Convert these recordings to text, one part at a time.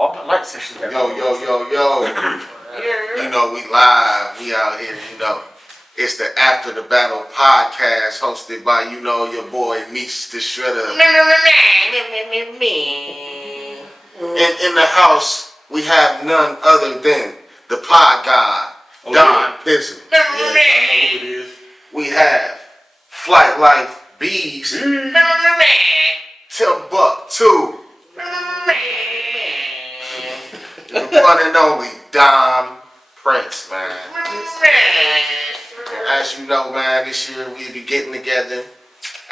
All the light sessions. Yo. You know, we live. We out here, you know. It's the After the Battle podcast hosted by, you know, your boy Meech the Shredder. In the house, we have none other than the pod god, Don Benson. Yeah, I know who it is. We have Flight Life Bees, Timbuktu, the one and only Dom Prince, man. And as you know, man, this year we'll be getting together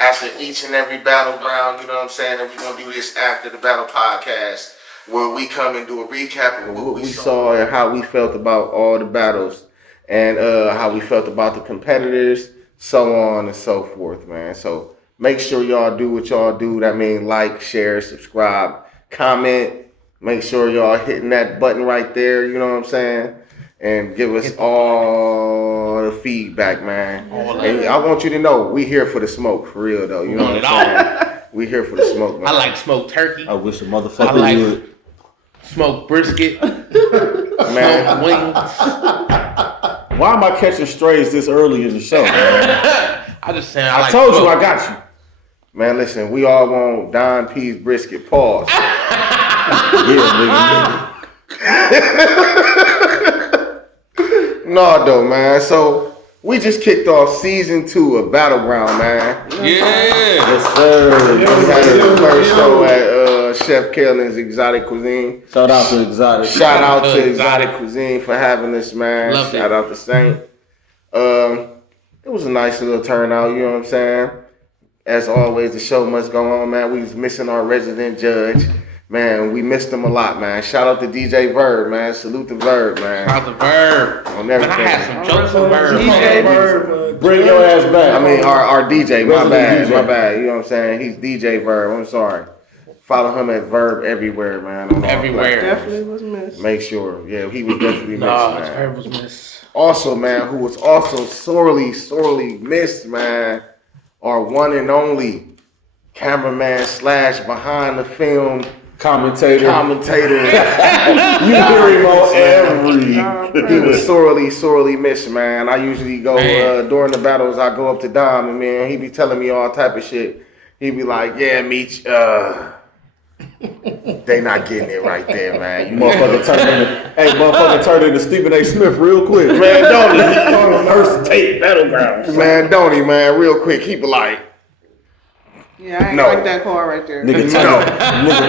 after each and every battleground, you know what I'm saying? And we're going to do this After the Battle podcast where we come and do a recap of what we saw and how we felt about all the battles and how we felt about the competitors, so on and so forth, man. So make sure y'all do what y'all do. That means like, share, subscribe, comment. Make sure y'all hitting that button right there, you know what I'm saying? And give us all the feedback, man. And I want you to know, we here for the smoke, for real, though. You know what I'm saying? We here for the smoke, man. I like smoked turkey. I wish a motherfucker would. Smoked brisket. Man. Smoked wings. Why am I catching strays this early in the show, man? I just saying I like told smoke. you I got you. Man, listen, we all want Don P's brisket. Pause. Yeah, No, though, man. So, we just kicked off season 2 of Battleground, man. Yeah. Yes, sir. We had the first show at Chef Kalen's Exotic Cuisine. Shout out to Exotic. Shout out to Exotic Cuisine for having us, man. Love Shout out to Saint. It was a nice little turnout, you know what I'm saying? As always, the show must go on, man. We was missing our resident judge. Man, we missed him a lot, man. Shout out to DJ Verb, man. Salute to Verb, man. Shout out to Verb. On Man, everything. I had some jokes on Verb. DJ Verb. Bring your ass back. I mean, our DJ, my Resident bad, DJ. my bad. You know what I'm saying? He's DJ Verb. I'm sorry. Follow him at Verb everywhere, man. On all Everywhere. platforms. Definitely was missed. Make sure. Yeah, he was definitely missed, No, man. Verb was missed. Also, man, who was also sorely missed, man, our one and only cameraman / behind the film Commentator. you hear him on every. He was sorely missed, man. I usually go during the battles. I go up to Dom and man, he be telling me all type of shit. He be like, "Yeah, Meech, they not getting it right there, man. You Motherfucker turned into Stephen A. Smith real quick. man, don't he? On the first tape battleground. Man, don't he, man? Real quick, he be like, Yeah, I ain't No. like that car right there. Nigga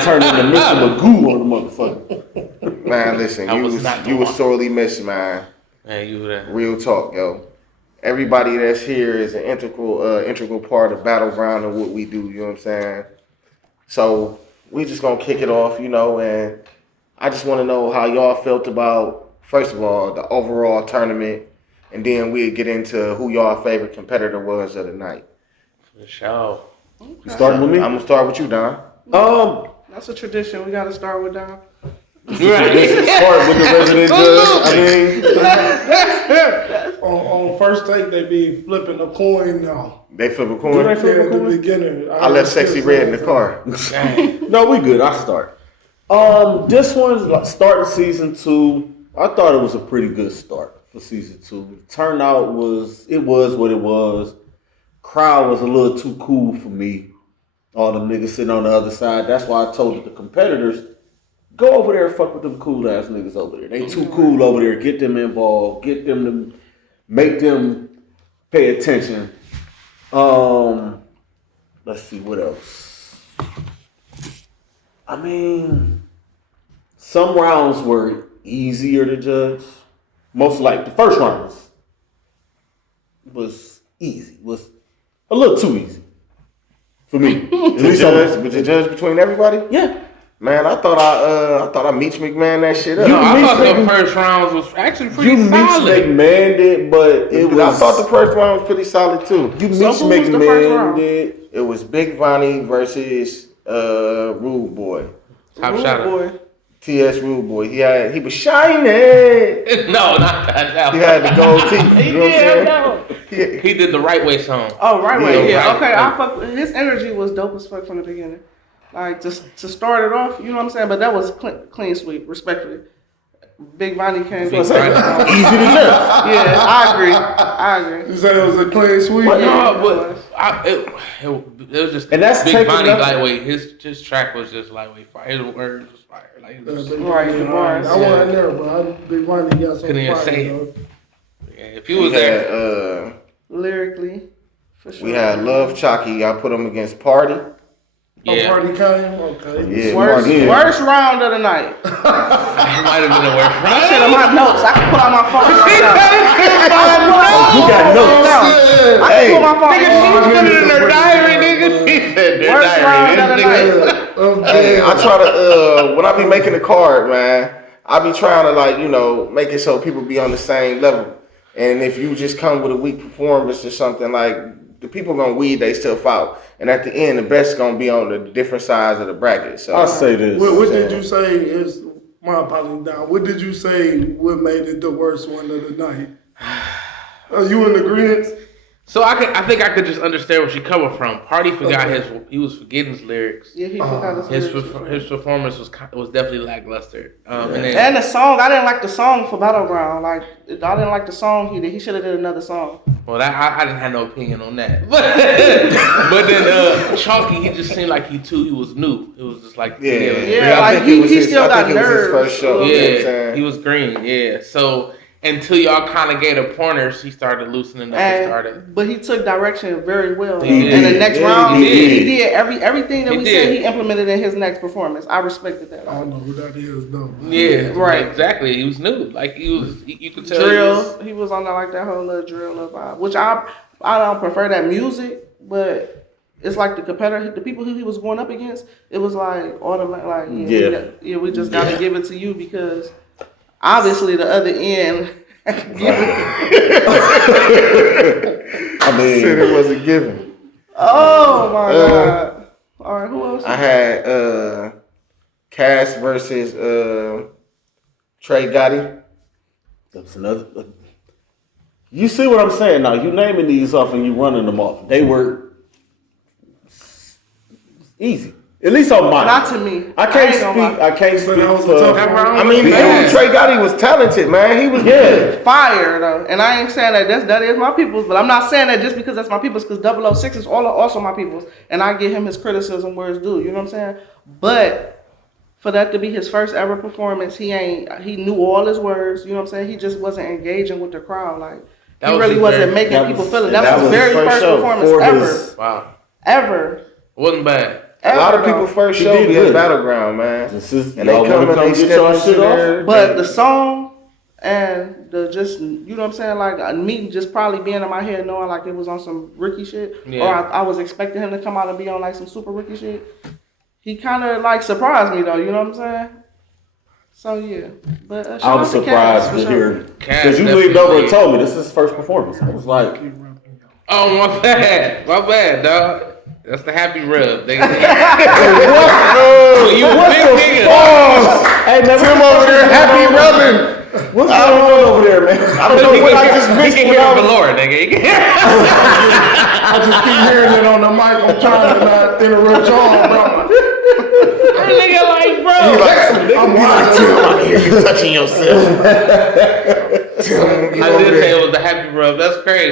turned into Mr. Magoo on the motherfucker. man, listen, I was not the you was one. sorely missed, man. Man, you were there. Real talk, yo. Everybody that's here is an integral part of Battleground and what we do, you know what I'm saying? So we just gonna kick it off, you know, and I just wanna know how y'all felt about, first of all, the overall tournament, and then we'll get into who y'all favorite competitor was of the night. For sure. You starting with me? I'm gonna start with you, Don. That's a tradition. We got to start with Dom. Start with the resident judge. I mean, On first take, they be flipping a coin now. They flip a Do coin. they Yeah, flip a at the coin? beginning. I left Sexy Red in the car. No, we good. I start. This one's like starting season 2. I thought it was a pretty good start for season 2. Turnout was what it was. Crowd was a little too cool for me. All them niggas sitting on the other side. That's why I told the competitors, go over there and fuck with them cool ass niggas over there. They too cool over there. Get them involved. Get them to make them pay attention. Let's see what else. I mean, some rounds were easier to judge. Most like the first round was easy. Was a little too easy for me. At least But you judge between everybody? yeah. Man, I thought I Meech McMahon that shit up. No, I Meech thought the McMahon- first rounds was actually pretty You Meech solid. McMahon it, but it was. I thought the first round was pretty solid too. You Meech So who was the first McMahon round? it. It was Big Vonnie versus Rude Boy. Top Rude shot. boy. T.S. Rude Boy. He was shining. No, not that. He had the gold teeth. He You know what did, I'm no. saying? He did the right way song. Oh, right way. Yeah, Yeah, right. okay. I fuck with his energy was dope as fuck from the beginning. Like to start it off, you know what I'm saying? But that was clean sweep, respectfully. Big Vonnie came. Easy to judge. Yeah, I agree. You said it was a clean sweep? No, but it was just And that's Big taking Vonnie up- lightweight. His track was just lightweight fire. His words was fire. Like it was, Right, the bars. I wasn't there, but Big Vonnie got some Couldn't even fire, say it. though. yeah, if he was there, Lyrically, for sure. We had Love Chalky. I put him against Party. yeah, Party came? Okay. Yeah, Worst, Party. worst round of the night. it might have been the worst. Shit on my notes. I can pull out my phone right now. You got notes. I can pull my phone. She's put it in her diary, nigga. She said their Worst round of the diary. night. Hey, I try to when I be making the card, man, I be trying to make it so people be on the same level. And if you just come with a weak performance or something, like the people gonna weed they stuff out, and at the end, the best gonna be on the different sides of the bracket. So I'll say this. What did you say is, my apologies, Don. What did you say what made it the worst one of the night? Are you in agreement? So I think I could just understand where she coming from. Party forgot he was forgetting his lyrics. Yeah, he forgot His performance was definitely lackluster. And then, And the song, I didn't like the song for Battleground. Like, I didn't like the song he did. He should have did another song. well, I didn't have no opinion on that. But then Chalky, he just seemed like he was new. It was just like Yeah, I like, think it was he his- still I got think it was his nerves. first show. You know what I'm Yeah, saying? he was green. Yeah, so until y'all kind of gave the pointers, he started loosening up and started. But he took direction very well. He And the did. next Yeah, round, he he did. did everything that He we did. said he implemented in his next performance. I respected that. I don't know who that is, though. Yeah, Right. exactly. He was new. Like you could tell. Drill, he was on there like that whole little drill vibe, which I don't prefer that music, but it's like the competitor, the people who he was going up against, it was like automatic, like we just gotta give it to you because obviously the other end. I mean, said it was a given. Oh my god! All right, who else? I had Cass versus Trey Gotti. That's another. You see what I'm saying now? You naming these off and you running them off. They were easy. At least on mine. Not to me. I can't ain't speak. gonna lie. I can't speak that was a for. tough I mean, Yeah. Trey Gotti was talented, man. He was good. Fire though, and I ain't saying that is my people's, but I'm not saying that just because that's my people's, because 006 is also my people's, and I give him his criticism where it's due. You know what I'm saying? But for that to be his first ever performance, he knew all his words. You know what I'm saying? He just wasn't engaging with the crowd. Like That he was really his wasn't very- making that people was- feel it. that That was was his very his first first show performance for ever, his- Wow, ever. wasn't bad. A lot of Ever, people though. first He show did be good. at Battleground, man. This is, And they y'all come wanna and they get y'all step shit into off? their. But the song and the just, you know what I'm saying, like me just probably being in my head knowing like it was on some Ricky shit, Yeah. or I was expecting him to come out and be on like some super Ricky shit. He kind of like surprised me though, you know what I'm saying? So yeah, but shout I was out to Cass, surprised for to sure. hear Cass because you leaned definitely- over and told me this is his first performance. I was like, Oh my bad, dog. That's the happy rub. They, you what big the nigga. fuck? Hey, man, Tim over there happy rubbing. What's going on over there, man? I don't know what I just He missed can when hear I it was. galore, nigga. He can- I just keep hearing it on the mic. I'm trying to not interrupt y'all, bro. That nigga like, bro. I'm watching. I hear you touching yourself. Tim, you I over did say there. it was the happy rub. That's crazy.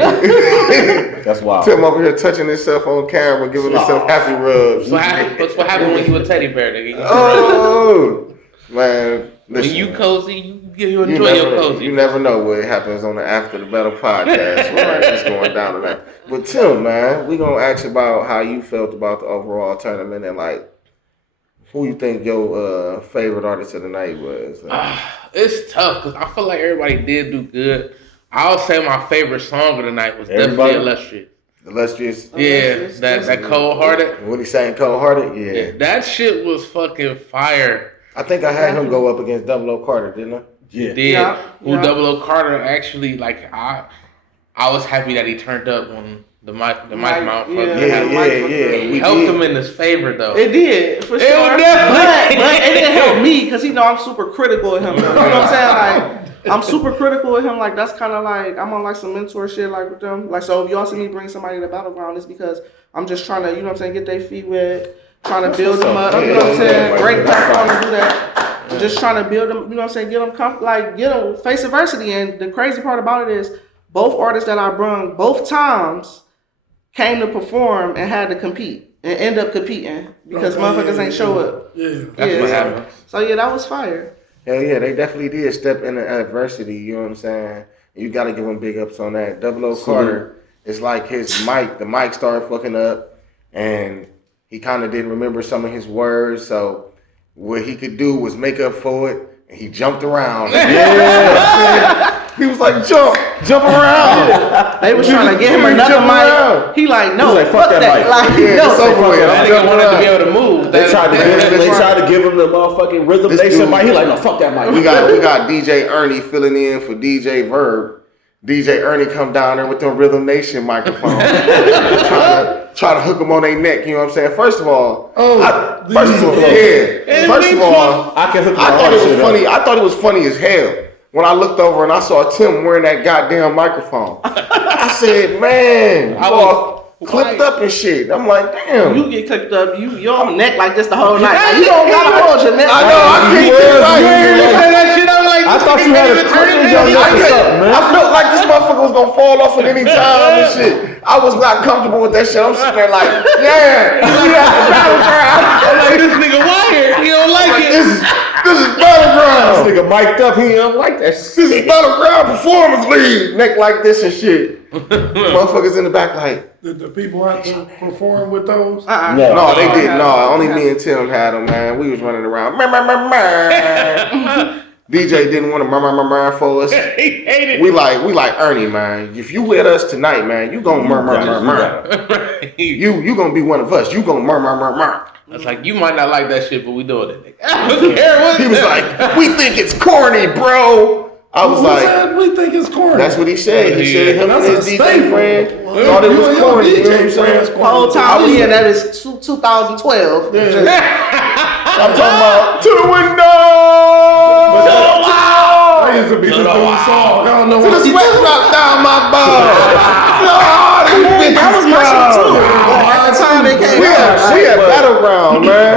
That's wild. Tim over here touching himself on camera, giving himself happy rubs. That's what happened when you a teddy bear, nigga. Oh, man. When Listen, you cozy, you enjoy your cozy. you never know what happens on the After the Battle podcast. Right? It's going down to that. But Tim, man, we gonna ask about how you felt about the overall tournament and like who you think your favorite artist of the night was. It's tough because I feel like everybody did do good. I'll say my favorite song of the night was Everybody? definitely Illustrious. Illustrious. Yeah, that Cold Hearted. When he sang Cold Hearted, yeah. Yeah, that shit was fucking fire. I think I had him go up against Double O Carter, didn't I? Yeah. Did Yeah, who yeah. Double O Carter actually like I was happy that he turned up when the mic mount. Yeah. It We helped did. him in his favor though. It did, for It sure. would But definitely- it didn't help me because I'm super critical of him. You know what I'm saying? Like, I'm super critical of him. Like, that's kind of like, I'm on like some mentor shit like with them. Like, so if y'all see me bring somebody to Battleground, it's because I'm just trying to, you know what I'm saying, get their feet wet. trying to build them up. You know what I'm saying? Great platform to do that. Just trying to build them. You know what I'm saying? Get them face adversity. And the crazy part about it is, both artists that I brung both times came to perform and had to compete and end up competing because motherfuckers ain't show up. Yeah. That's what happened. So yeah, that was fire. Hell yeah, they definitely did step into adversity, you know what I'm saying? You gotta give them big ups on that. Double O Carter, it's like the mic started fucking up, and he kind of didn't remember some of his words, so what he could do was make up for it, and he jumped around. He was like, jump around. They was trying to get him another mic. He like, no, He was like, fuck that mic. Like, Yeah, no. it's over with. That nigga wanted to be able to move. They tried to give him the motherfucking Rhythm This Nation dude- mic. He like, no, fuck that mic. We got DJ Ernie filling in for DJ Verb. DJ Ernie come down there with them Rhythm Nation microphones, try to hook them on their neck. You know what I'm saying? First of all, I can hook. I thought it was funny. I thought it was funny as hell when I looked over and I saw Tim wearing that goddamn microphone. I said, man, I was clipped up and shit. I'm like, damn. You get clipped up, your neck like this the whole night. Like, you don't gotta hold your neck. I know. I can't get it right. that shit. I'm like, I thought you had a cartridge on your neck or something, man. I felt like this motherfucker was gonna fall off at any time and shit. I was not comfortable with that shit. I'm sitting there like, yeah, I'm like, this nigga wired. He don't like it. this is battleground. This nigga mic'd up. He don't like that shit. This is battleground performance league. Neck like this and shit. Motherfuckers in the back like, Did the people have to perform with those? no, they didn't. No, only me and Tim had them, man. We was running around. DJ didn't want to for us. He hated We like Ernie, man. If you with us tonight, man, you gonna murmur. You gonna be one of us. You gonna murmur. It's like, you might not like that shit, but we doing it. I don't care what. He was like, we think it's corny, bro. I was Who like, said we think it's corny? that's what he said. He said him and That's his a DJ staple. friend Well, thought it you was and your corny. You know what I'm DJ friends saying? The whole time we in that is 2012. I'm talking about to the window. That used to be the theme song. I don't know To the what sweat drop down my balls. That was my shit too. At the time they came out. We had Battleground, man.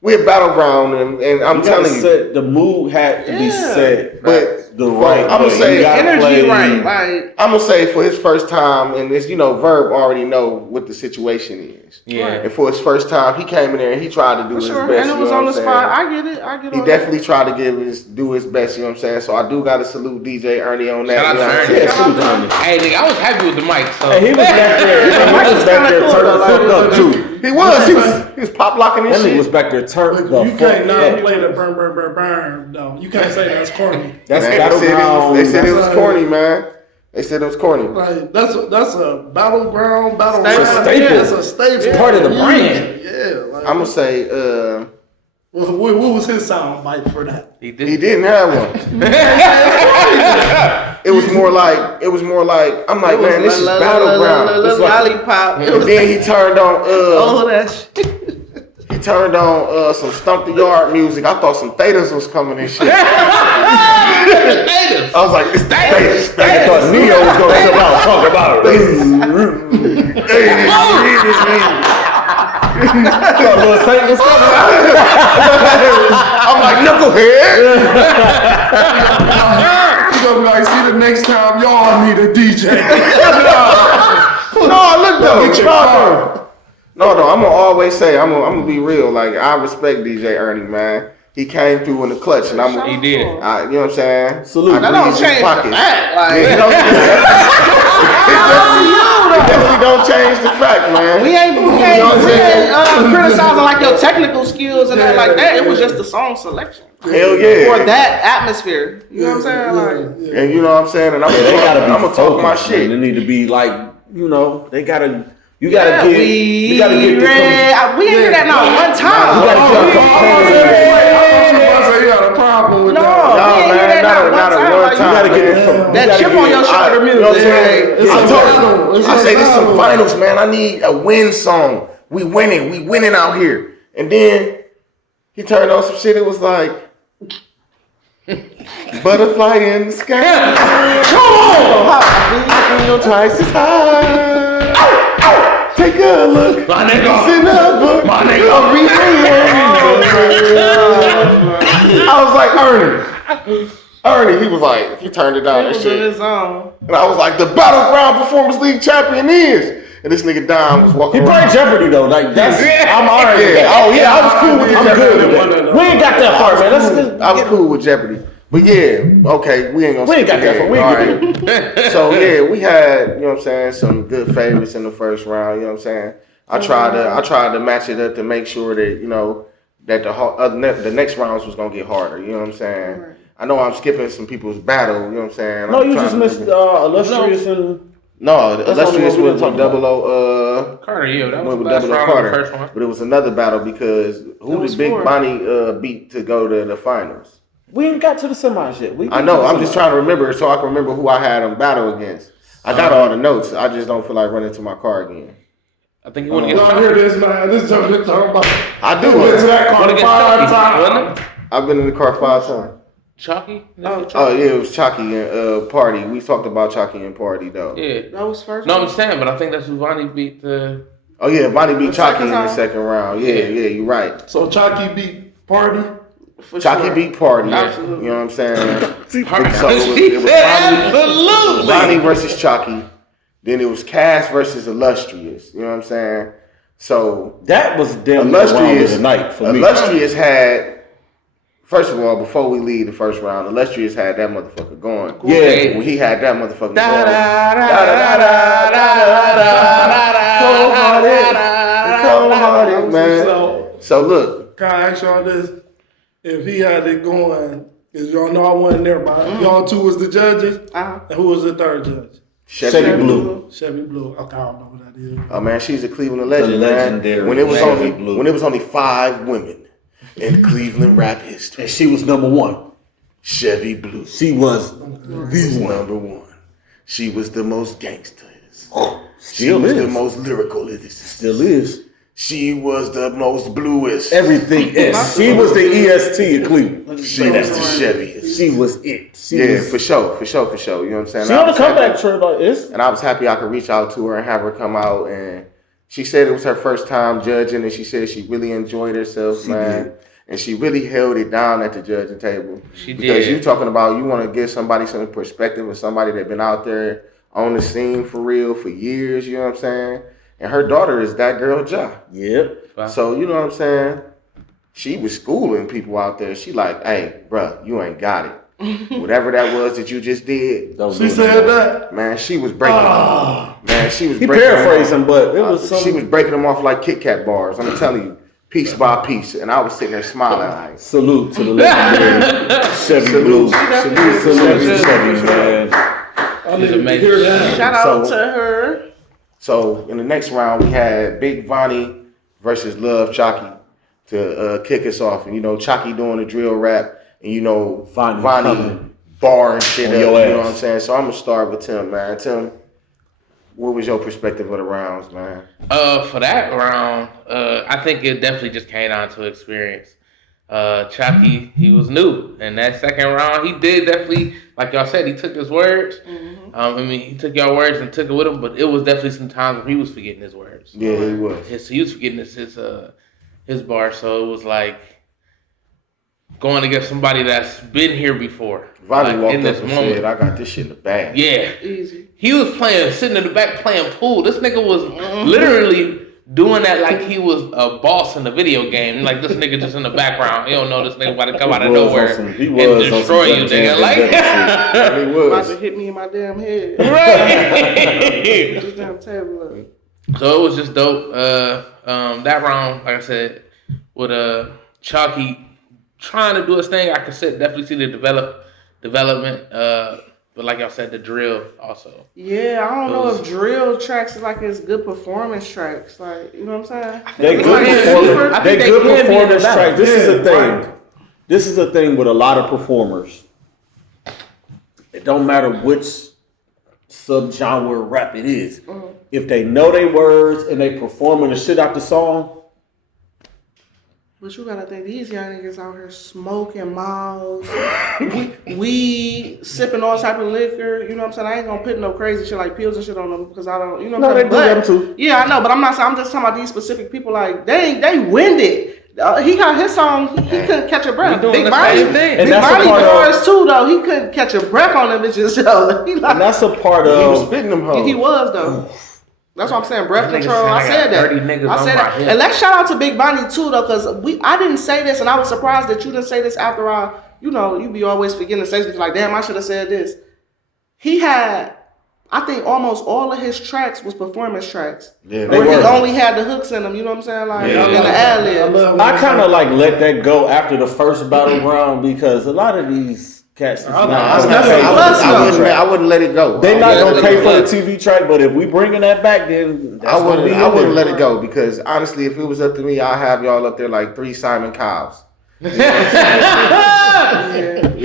We had Battleground, and I'm telling you. The mood had to be set, But the right. I'ma way. say- You gotta Energy play- right. Like, I'm gonna say for his first time, and this, Verb already know what the situation is. Yeah. And for his first time, he came in there and he tried to do for his sure. best. And it you was know on the what I'm spot. saying? I get it. He definitely tried to do his best. You know what I'm saying? So I do gotta salute DJ Ernie on that. Shout out you know to what I'm Ernie. saying? Shout out to Hey, nigga, I was happy with the mic, so. And he was back there. He was back there turning the fuck up too. He was pop locking his That nigga shit. was back there turning the you fuck can't not up. play the burn. No, you can't say that's corny. That's Man, battleground. they said it was That's corny, man. They said it was corny. Like that's a battleground. Staple. Yeah, it's a staple. It's part of the brand. Yeah, like, I'm gonna say what was his sound bite for that? He he did. didn't have one. It was more like I'm like, man, this is battleground. It's like- Lollipop. And then he turned on All that shit. he turned on some Stump the Yard music. I thought some Thetas was coming and shit. I was like, it's Thetas. I thought Neo was gonna come out and talk about it. Thought Lil Saint was coming out. I'm like, knucklehead. You gonna be like, see the next time y'all need a DJ. No, look though. Get your car. No, I'm gonna always say I'm gonna be real. Like I respect DJ Ernie, man. He came through in the clutch, and He did. you know what I'm saying? Salute. I That don't breathed his change the pockets. fact. Like, Yeah, it definitely don't change the fact, man. we ain't know what I'm saying? criticizing like your technical skills and that like that. It was just the song selection Hell yeah. for that atmosphere. You know what I'm saying? Like, And you know what I'm saying? And I'm They gotta be gonna talk my focused, man. shit. They need to be like, they gotta. You yeah, gotta get. You gotta get the. we ain't hear that not one time. You gotta You got a problem with No, that. we ain't hear that not a one one time. time. You gotta get That chip on your shoulder You know what I'm music. saying? It's I a told battle. you. It's I a say this is some battle. finals, man. I need a win song. We winning out here. And then he turned on some shit. It was like butterfly in the sky. Come on, your price is high. take a look. My nigga. It's in the book. My nigga. I was like, Ernie, he was like, he turned it down He and was in shit. his zone. And I was like, the Battleground Performance League champion is. And this nigga Don was walking He around. played Jeopardy though. Like that's I'm alright with Yeah. that. Oh yeah, I was cool with I'm Jeopardy. good with that. We ain't got that far, man. That's I was cool with Jeopardy. But yeah, okay, we ain't gonna We ain't skip got that ahead. far. We ain't Alright. So yeah, we had, you know what I'm saying, some good favorites in the first round, you know what I'm saying? I tried to match it up to make sure that, you know, that the next rounds was gonna get harder, you know what I'm saying? Right. I know I'm skipping some people's battle, you know what I'm saying? No, I'm you trying just to- missed Illustrious and No, the That's the only Illustrious one we was didn't with talk Double Carter, yeah, that was went the with last Double O round of the Carter. first one. But it was another battle because who was did Big four. Bonnie beat to go to the finals? we ain't got to the semis yet. I know. I'm just trying to remember so I can remember who I had him battle against. I got all the notes. I just don't feel like running to my car again. I think you want to get Y'all hear this, man? This is what we're talking about. I do. Went to that car Want to get 5 Chucky, times. wasn't it? I've been in the car 5 times. Chalky? Oh yeah, it was Chalky and Party. We talked about Chalky and Party though. Yeah. That was first. No, one. I'm saying, but I think that's who Vonnie beat the. Oh yeah, Bonnie beat The Chalky second in the time? second round. Yeah, you're right. So Chalky beat Party. For Chalky sure. beat Party. Absolutely. You know what I'm saying? He it was said absolutely. Bonnie versus Chalky. Then it was Cass versus Illustrious. You know what I'm saying? So That was damn near round of Illustrious the night for me. Illustrious had. First of all, before we leave the first round, Illustrious had that motherfucker going. Yeah. When he had that motherfucker going. Cold-hearted, man. So look, Can I ask y'all this? If he had it going, because y'all know I wasn't there, but y'all two was the judges. Uh-huh. And who was the third judge? Chevy Blue. Chevy Blue. Okay, I don't know who that is. Oh man, she's a Cleveland legend, legendary man. When it was Chevy Blue. only 5 women in Cleveland rap history, And she was number one. Chevy Blue. She was He's number 1. She was the most gangster. She Still was is. the most lyrical. Still is. She was the most bluest. Everything is. She was the EST of Cleveland. She was the Chevyest. She was it. She Yeah, was, for sure. You know what I'm saying? She I on the was happy- comeback trip like this. And I was happy I could reach out to her and have her come out. And she said it was her first time judging, and she said she really enjoyed herself, man. And she really held it down at the judging table. She Because did. you talking about you want to give somebody some perspective of somebody that been out there on the scene for real for years, you know what I'm saying? And her daughter is that girl Ja. Yep. Wow. So you know what I'm saying? She was schooling people out there. She like, hey, bruh, you ain't got it. Whatever that was that you just did, She said that. man, she was breaking them. Man, she was He breaking them off. paraphrasing, but it was She something. was breaking them off like Kit Kat bars. I'm telling you, piece by piece. And I was sitting there smiling like, Salute to the legendary Chevy Blue. Salute to Chevy, man. I She's need to amazing. hear that. Shout out So- to her. so in the next round we had Big Vonnie versus Love Chalky to kick us off. And you know, Chalky doing the drill rap, and you know, Vonnie Vonnie coming barring shit on up. You your know ass. what I'm saying? So I'm gonna start with Tim, man. Tim, what was your perspective of the rounds, man? For that round, I think it definitely just came down to experience. Chucky, he was new, and that second round, he did definitely, like y'all said, he took his words. He took y'all words and took it with him, but it was definitely some times where he was forgetting his words. Yeah, he was. He was forgetting his bar, so it was like going against somebody that's been here before. Vonnie like, walked in up this and moment. said, I got this shit in the bag. Yeah. Easy. He was sitting in the back playing pool. This nigga was literally doing that like he was a boss in the video game. Like this nigga just in the background. You don't know this nigga about to come out of He was on nowhere some- he and was on some destroy you, Jam nigga. Like, He About to was. hit me in my damn head. right. Just damn table up. So it was just dope. That round, like I said, with Chalky trying to do his thing, I could definitely see the development. But like y'all said, the drill also. Yeah, I don't know Those- if drill tracks is like his good performance tracks. Like, you know what I'm saying? They It's good like- performance. I They think they good can be in performance the track. This is a Yeah, thing. right. This is a thing with a lot of performers. It don't matter which subgenre of rap it is. If they know their words and they performing the shit out the song, But you gotta think these young niggas out here smoking miles, weed, sipping all type of liquor. You know what I'm saying? I ain't gonna put no crazy shit like pills and shit on them because I don't. You know what I'm saying? No, they do them too. Yeah, I know, but I'm not saying. I'm just talking about these specific people. Like they winded. He got his song. He couldn't catch a breath. We doing Big the same thing. Big And that's a Bonnie part of- bars too, though. He couldn't catch a breath on them bitches. Yo. He like, And that's a part He was of. spitting them hoes. he was though. That's what I'm saying. Breath Nigga control. said I I said got that. 30 niggas I on said my that. hip. And let's shout out to Big Bonnie too, though, because I didn't say this, and I was surprised that you didn't say this after I. You know, you be always forgetting to say this. Like, damn, I should have said this. He had, I think, almost all of his tracks was performance tracks. Yeah, they where he were. only had the hooks in them. You know what I'm saying? Like Yeah. in the ad libs. I kind of like let that go after the first battleground because a lot of these cats is not That's gonna what pay it for was, the though. TV track. I wouldn't let it go. They not Yeah, gonna that's pay what for it the TV track, but if we bringing that back, then that's I gonna be wouldn't in let there. it go because honestly, if it was up to me, I'd have y'all up there like 3 Simon Cowes. You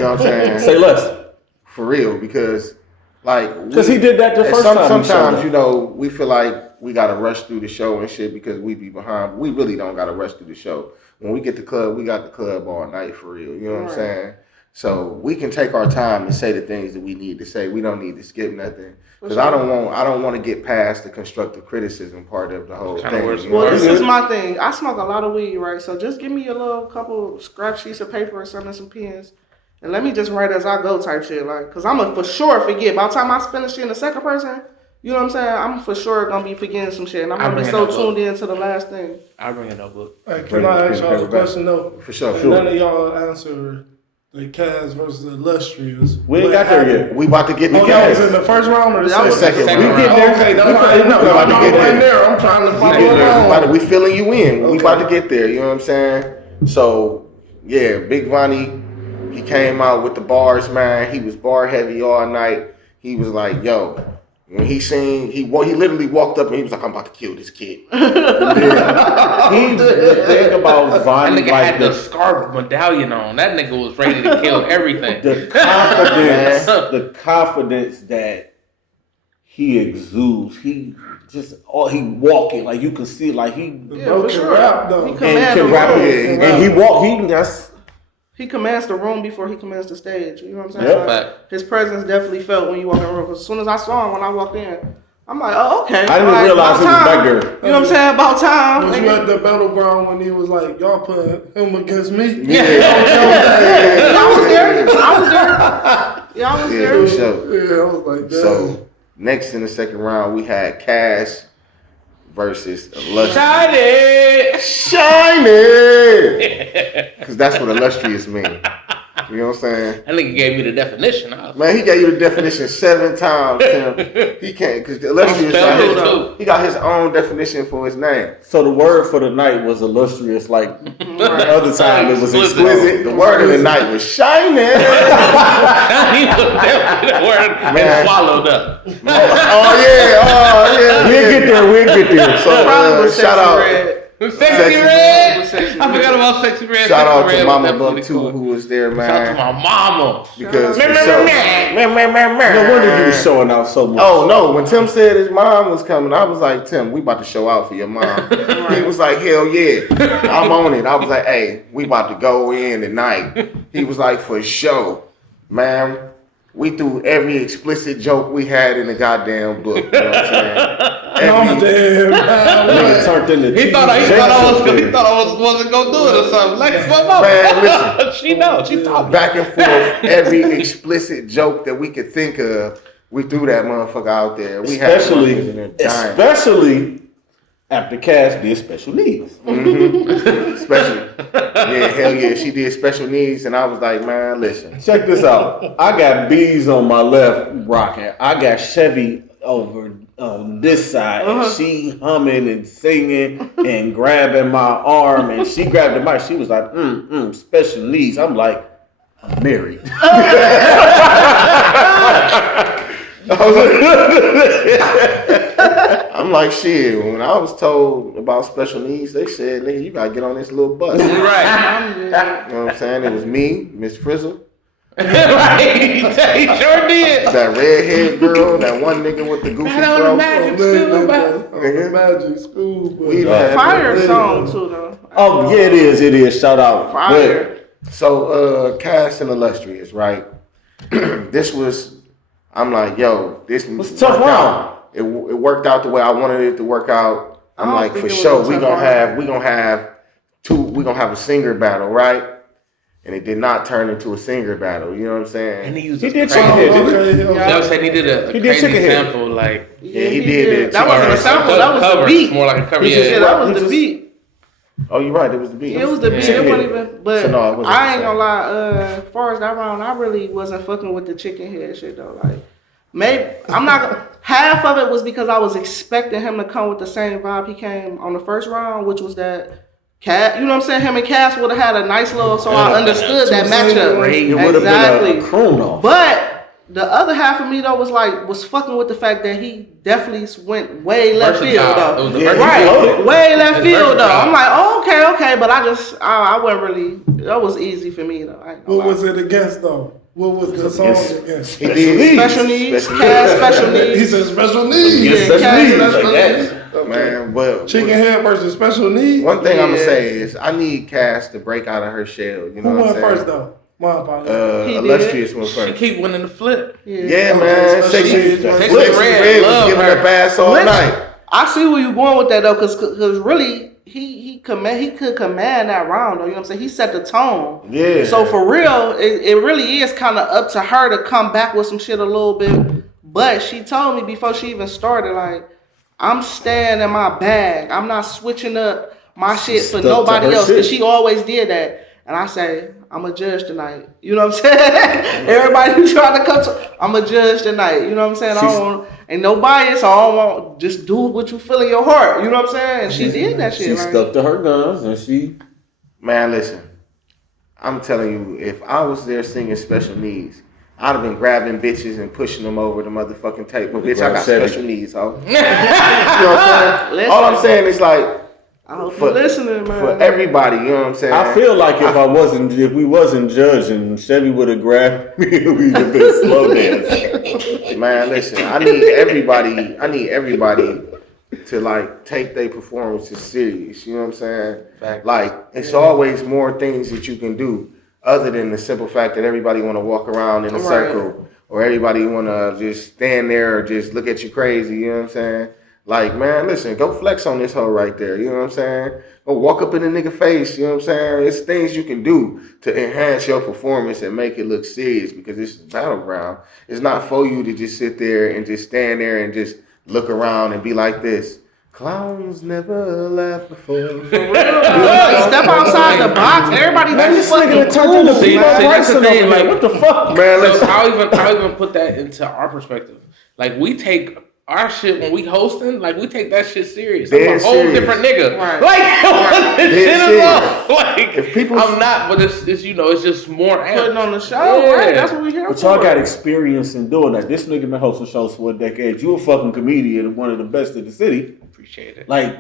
know what I'm saying? Say less, For real, because like because he did that the and first time. he showed sometimes up. you know we feel like we gotta rush through the show and shit because we be behind. We really don't gotta rush through the show. When we get the club, we got the club all night for real. You know what I'm saying? So we can take our time and say the things that we need to say. We don't need to skip nothing because I don't want to get past the constructive criticism part of the whole Kinda thing. worse you know Well, what this I'm is saying? my thing. I smoke a lot of weed, right? So just give me a little couple scrap sheets of paper or something, and some pens, and let me just write as I go type shit. Like, cause I'm gonna for sure forget. By the time I finish in the second person, you know what I'm saying? I'm for sure gonna be forgetting some shit, and I'm I'll gonna be bring so a notebook. tuned in to the last thing. I'll bring a notebook. Hey, can I ask y'all a question though? For sure. And none of y'all answer the Cavs versus the Illustrious. We ain't What got there happened? yet. We about to get the Oh, that was in gas. the first round or the That was second second? round. We get there. Okay, that's We why I get- know. we about I'm to not get going there. there. I'm trying to follow We along. we filling you in. We Okay. about to get there. You know what I'm saying? So yeah, Big Vonnie, he came out with the bars, man. He was bar heavy all night. He was like, yo. When he seen, he literally walked up and he was like, I'm about to kill this kid. The thing about That Vonnie, nigga like had the scarf medallion on. That nigga was ready to kill everything. the confidence, the confidence that he exudes. He just, he walking like you can see, like he Yeah, Bro for can sure. rap, though. He And command can the rap room. it, and he walk. That's He commands the room before he commands the stage. You know what I'm saying? Yep. Like, Fact. his presence definitely felt when you walk in the room. 'Cause as soon as I saw him when I walked in, I'm like, oh, okay. I didn't Like, realize he was about back time. there. You know what I'm saying? About time. Was you Nigga. at the battleground when he was like, y'all put him against me? Yeah, I was there. I was there. Yeah, I was Yeah, there. for sure. Yeah, I was like, damn. So next in the second round, we had Cash versus Illustrious. Shiny! Shiny! Because that's what illustrious mean. You know what I'm saying? That nigga gave me the definition. Man, he gave you the definition 7 times, Tim. He can't, because illustrious spelled it, got too. he got his own definition for his name. so the word for the night was illustrious. Like the other time, it was Exquisite. exquisite. The word of the night was shiny. He was definitely the word Man. and swallowed up. Oh yeah. We'll get there. We'll get there. So Probably was shout Sexy out. Red. Sexy Red! Sexy I forgot about Sexy Red. Shout out Sexy to Red Mama was Buck definitely too, cool. who was there, Shout out to man. my mama. Because for Meh, sure. No wonder you was showing out so much. Oh no! When Tim said his mom was coming, I was like, Tim, we about to show out for your mom. He was like, hell yeah, I'm on it. I was like, hey, we about to go in tonight. He was like, for sure, man. We threw every explicit joke we had in the goddamn book. You know what I'm saying? I'm Every, dead, Nigga man. turned into He thought I wasn't gonna do it or something. Like my mama. Man, listen. She knows. She taught me. back and forth, every explicit joke that we could think of, we threw that motherfucker out there. We had motherfuckers in there dying. especially after Cass did special needs. Special. Yeah, hell yeah. She did special needs, and I was like, man, listen. Check this out. I got bees on my left rocking. I got Chevy over on this side, and she humming and singing and grabbing my arm, and she grabbed the mic. She was like, special needs. I'm like, I'm married. I'm like, shit. When I was told about special needs, they said, nigga, you gotta get on this little bus. You know Right. what I'm saying? It was me, Miss Frizzle, Right. He sure did. that redhead girl, that one nigga with the goofy I don't fro. imagine. Nigga. Magic school, but We had- Fire song too though. Oh, yeah, it is. It is. Shout out. Fire. So, Cass and Illustrious, right? this was. I'm like, yo, this was a tough worked round. out. It worked out the way I wanted it to work out. I I'm don't like, think for it was sure, a we tough gonna round. have a singer battle, right? And it did not turn into a singer battle. You know what I'm saying? And he used He a did crazy- chicken head, didn't he? Okay, You know what I'm saying? He did a He did crazy chicken head. sample, like Yeah, he did. That wasn't a sample. That was cover, the beat. more like a cover. He just- Yeah, that was the beat. Oh, you're right. It was the beat. It was the beat. Yeah. It wasn't even. But So, no, it wasn't I the ain't same. gonna lie. As far as that round, I really wasn't fucking with the chicken head shit though. Like, maybe I'm not. Half of it was because I was expecting him to come with the same vibe he came on the first round, which was that. Cass, you know what I'm saying? Him and Cass would have had a nice little, so I understood that matchup. It would have been a croon off. But the other half of me though was fucking with the fact that he definitely went way left field Versatile. It though. was the Yeah, versatile. Right, way left That's field though. versatile. I'm like, oh, okay, but I wasn't really. That was easy for me though. I ain't gonna What lie. was it against though? What was the song against? He did. Special needs, Cass special He needs. said special needs. Yeah, Special Cass needs, special like needs. that. Man, but Chicken head versus special needs. one thing I'm gonna Yeah. say is I need Cass to break out of her shell. You know Who what won I'm saying? first though? My apologies. He did. Illustrious went She first. keep winning the flip. Yeah, Okay, man. Sexy Sexy Red. Red, Sexy Red was love giving her. her bass all Which- night. I see where you going with that though, cause really he could command that round though. You know what I'm saying? He set the tone. Yeah. So for real, it really is kind of up to her to come back with some shit a little bit. But she told me before she even started, like, I'm staying in my bag. I'm not switching up my shit for Stuck to nobody her else. shit. Cause she always did that. And I say, I'm a judge tonight. You know what I'm saying? Everybody who trying to come to, I'm a judge tonight. You know what I'm saying? I don't want, ain't no bias. I don't want, just do what you feel in your heart. You know what I'm saying? And she did that shit. She like, stuck to her guns and she. Man, listen. I'm telling you, if I was there singing Special Needs, I'd have been grabbing bitches and pushing them over the motherfucking table. Bitch, I got Grab special needs, ho. You know what I'm saying? All I'm saying is like, I hope for- you listening, man. for everybody, you know what I'm saying? I feel like if we wasn't judging, Chevy would have grabbed me and we'd have been slow dancing. Man, listen, I need everybody to like take their performances serious. You know what I'm saying? Fact. Like, it's always more things that you can do other than the simple fact that everybody want to walk around in a Right. circle or everybody want to just stand there or just look at you crazy. You know what I'm saying? Like, man, listen, go flex on this hoe right there. You know what I'm saying? Go walk up in the nigga face. You know what I'm saying? It's things you can do to enhance your performance and make it look serious because this is Battleground. It's not for you to just sit there and just stand there and just look around and be like this. Clowns never laugh before. Like, step outside the box. Everybody too fucking cool. See, that's the thing. Like, what the fuck? Man, so listen. I'll even put that into our perspective. Like, we take our shit when we hosting, like, we take that shit serious. I'm Dead a whole serious. different nigga. Right. Like, this Dead shit is serious. all. Like, If people- I'm not, but it's you know, it's just more Putting amped. on the show, Yeah. right? That's what we here But for. y'all got experience in doing that. This nigga been hosting shows for a decade. You a fucking comedian and one of the best in the city. Appreciate it. Like,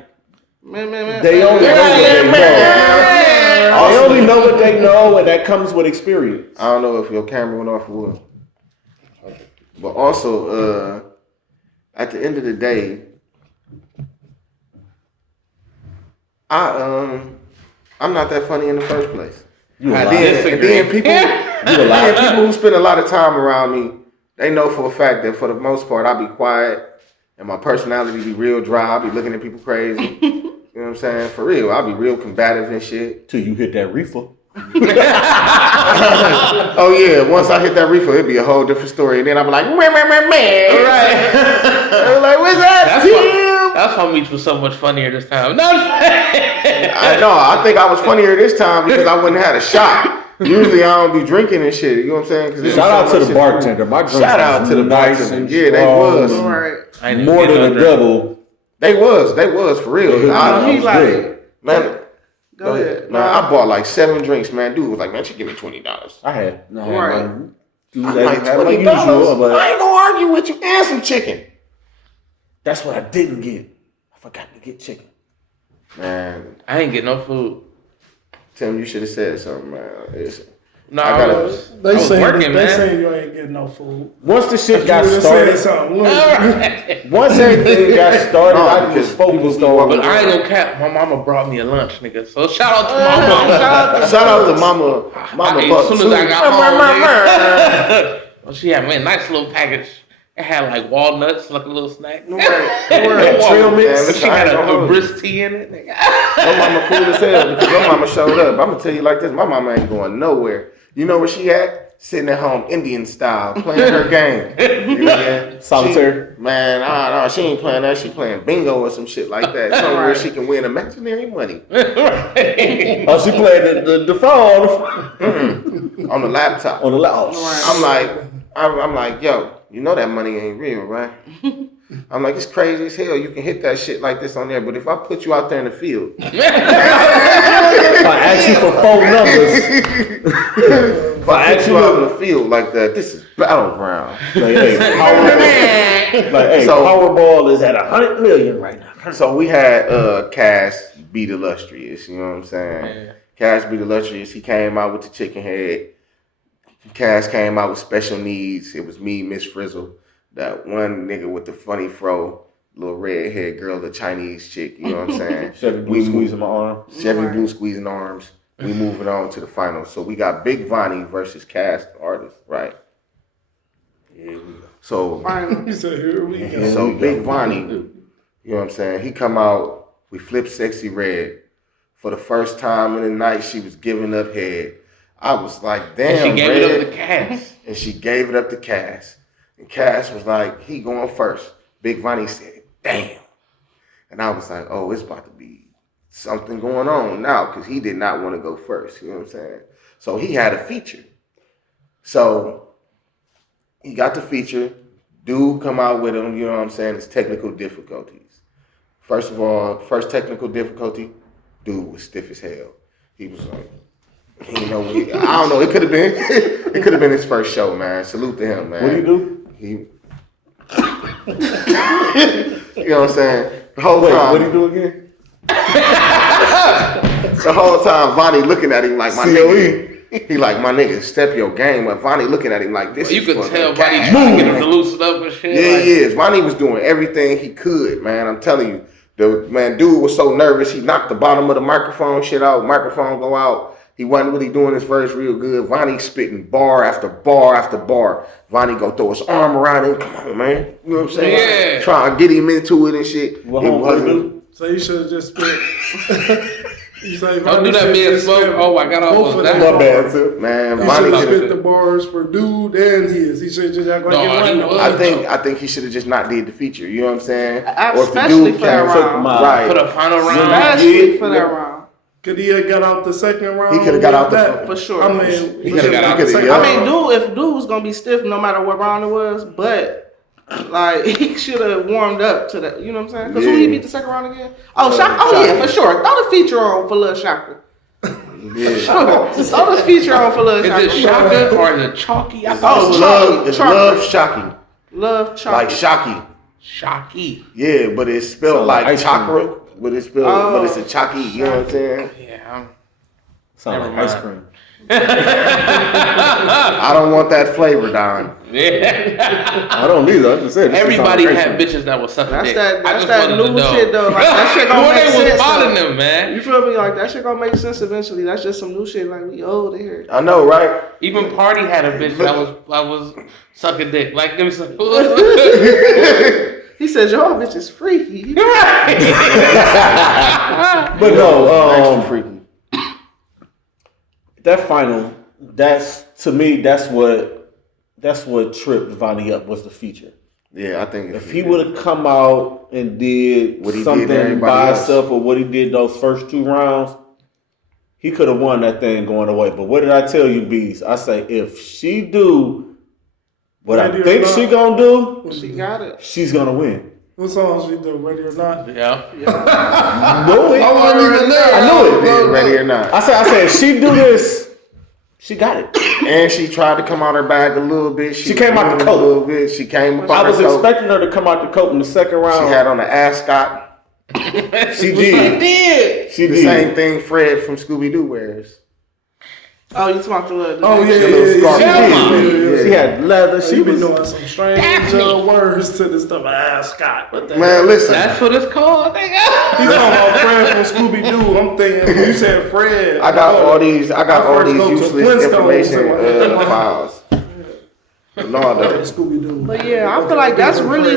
Man. they only know what they know. They only know what they know, and that comes with experience. I don't know if your camera went off or what. But also, at the end of the day, I'm not that funny in the first place. You a I liar. did. And then people, You a liar. people who spend a lot of time around me, they know for a fact that for the most part I be quiet and my personality be real dry. I be looking at people crazy. You know what I'm saying? For real, I be real combative and shit. Till you hit that reefer. Oh yeah, once I hit that reefer, it'd be a whole different story. And then I'm like, meh. Right. I'm like, what's that? That's why Meech was so much funnier this time. No, I know. I think I was funnier this time because I wouldn't have had a shot. Usually I don't be drinking and shit. You know what I'm saying? 'Cause it was Shout so out to much the shit. bartender. My drink Shout out was to the nice bartender. and Yeah, they strong. was. All right. I ain't even More get than no a drink. double. They was for real. He was like, good. Man, go ahead. Man, I bought like 7 drinks, man. Dude was like, man, she give me $20. I had. No, Right. Do I'm that. like, Have my $20? usual, I but ain't gonna argue with you. And some chicken. that's what I didn't get. I forgot to get chicken. Man, I ain't get no food. Tim, you should have said something, man. No, I I gotta- was They saying working, they man. saying you ain't getting no food. Once the shit got You would've said started, something. Look. once everything got started, No, I because was focused people be on. But I ain't gonna cap. My mama brought me a lunch, nigga. So shout out to my mama. Shout out to Mama I ate Buck as soon too. as I got home. nigga. Oh, she had a nice little package. It had like walnuts, like a little snack. Trail mix. She had a brisk tea in it. My mama cool as hell because my mama showed up. I'm gonna tell you like this: my mama ain't going nowhere. You know where she at? Sitting at home, Indian style, playing her game. You know what I mean? Solitaire. She ain't playing that. She playing bingo or some shit like that. Somewhere she can win imaginary money. Oh, she played the phone On the laptop. on the loud. I'm like, yo, you know that money ain't real, right? I'm like, it's crazy as hell. You can hit that shit like this on there, but if I put you out there in the field, If I ask you for phone numbers, if I put you out in the field like that, this is battleground. like, hey, So- Powerball is at 100 million right now. So we had Cash Beat Illustrious, you know what I'm saying? Yeah. Cash Beat Illustrious, he came out with the chicken head. Cash came out with special needs. It was me, Miss Frizzle, that one nigga with the funny fro, little red haired girl, the Chinese chick, you know what I'm saying? Chevy Blue squeezing my arm. Chevy Blue squeezing arms. We moving on to the finals. So we got Big Vonnie versus Cash the artist, right? So He said, here we go. So Big Vonnie, you know what I'm saying? He come out, we flip Sexy Red. For the first time in the night, she was giving up head. I was like, damn, And she gave Red. it up to Cass. And she gave it up to Cass. And Cass was like, he going first. Big Vonnie said, damn. And I was like, oh, it's about to be something going on now because he did not want to go first. You know what I'm saying? So he had a feature. So he got the feature. Dude come out with him, you know what I'm saying? It's technical difficulties. First of all, first technical difficulty, dude was stiff as hell. He was like, you know, I don't know. It could have been, it could have been his first show, man. Salute to him, man. What do you do? You know what I'm saying? The whole Wait, time, what do you do again? the whole time, Vonnie looking at him like my COE. nigga. He like, my nigga, step your game up. Vonnie looking at him like this. You is could fucking tell cash. Buddy get him to loosen up and shit. Yeah, like, he is. Vonnie was doing everything he could, man. I'm telling you. Dude was so nervous. He knocked the bottom of the microphone shit out. Microphone go out. He wasn't really doing his verse real good. Vonnie spitting bar after bar after bar. Vonnie go throw his arm around him. Come on, man. You know what I'm saying? Yeah. Trying to get him into it and shit. What It homeboy wasn't. do? So you should have just spit. You say, Don't do that, man. Smoke. Oh, I got both off of that. them. My bad, too. Man, He Vonnie should have could spit the bars for dude and his. He should have just act like No, it he wasn't. was. I think he should have just not did the feature. You know what I'm saying? Especially for that round. Right. For the final round. Especially for that round. Could he have got out the second round? He could have got out that? For sure. I mean, He coulda got out the second second I mean, round. if dude was gonna be stiff no matter what round it was, but like he should have warmed up to that. You know what I'm saying? Because who he beat the second round again? Oh, Shaka. Oh yeah, for sure. Throw the feature on for Lil Shaka. Yeah. Just throw the feature on for Lil Is Shaka. it shotgun or is it chalky? I Oh, thought It's it was love, it's Chocolate. love Shocky. Love Shaka. Like Shocky. shocky. Yeah, but it's spelled So like ice cream. chakra. But it's spelled, but it's a chalky, you know what I'm saying? Yeah. Sound like Never ice mind. cream. I don't want that flavor, Don. Yeah. I don't either. I just said this Everybody sound like had ice cream. bitches that was sucking That's dick. that- I that's just that wanted to new know. shit, though. Like, that shit gonna When make they sense, was finding though. them, man. You feel me? Like that shit gonna make sense eventually. That's just some new shit. Like we old here. I know, right? Even Party had a bitch that was sucking dick. Like give me some. He says y'all bitch is freaky. Right. But no, Extra freaky. that final, that's to me, that's what tripped Vonnie up was the feature. Yeah, I think If he would have come out and did What he did to something everybody by else. himself or what he did those first two rounds, he could have won that thing going away. But what did I tell you, Bees? I say if she do what I Ready or think not. she gonna do, She got it. she's gonna win. What song she do? Ready or not? Yeah. Know it. I wasn't even there. I knew it. Yeah, ready or not. I said, if she do this, she got it. And she tried to come out her bag a little bit. She came out the moved coat. a little bit. She came up I out was her coat. expecting her to come out the coat in the second She round. had on the ascot. She did. She The did. same thing Fred from Scooby Doo wears. Oh, you talking about the Oh yeah, The little scarf. yeah. She had leather. She She been was. doing some strange words to this stuff. Ah, Scott. What the hell? Man, listen. That's what it's called. He talking about Fred from Scooby Doo. I'm thinking you said Fred. I got all these I first go to useless Flintstones information and- files. Ronaldo. Scooby Doo. But yeah, I feel like that's really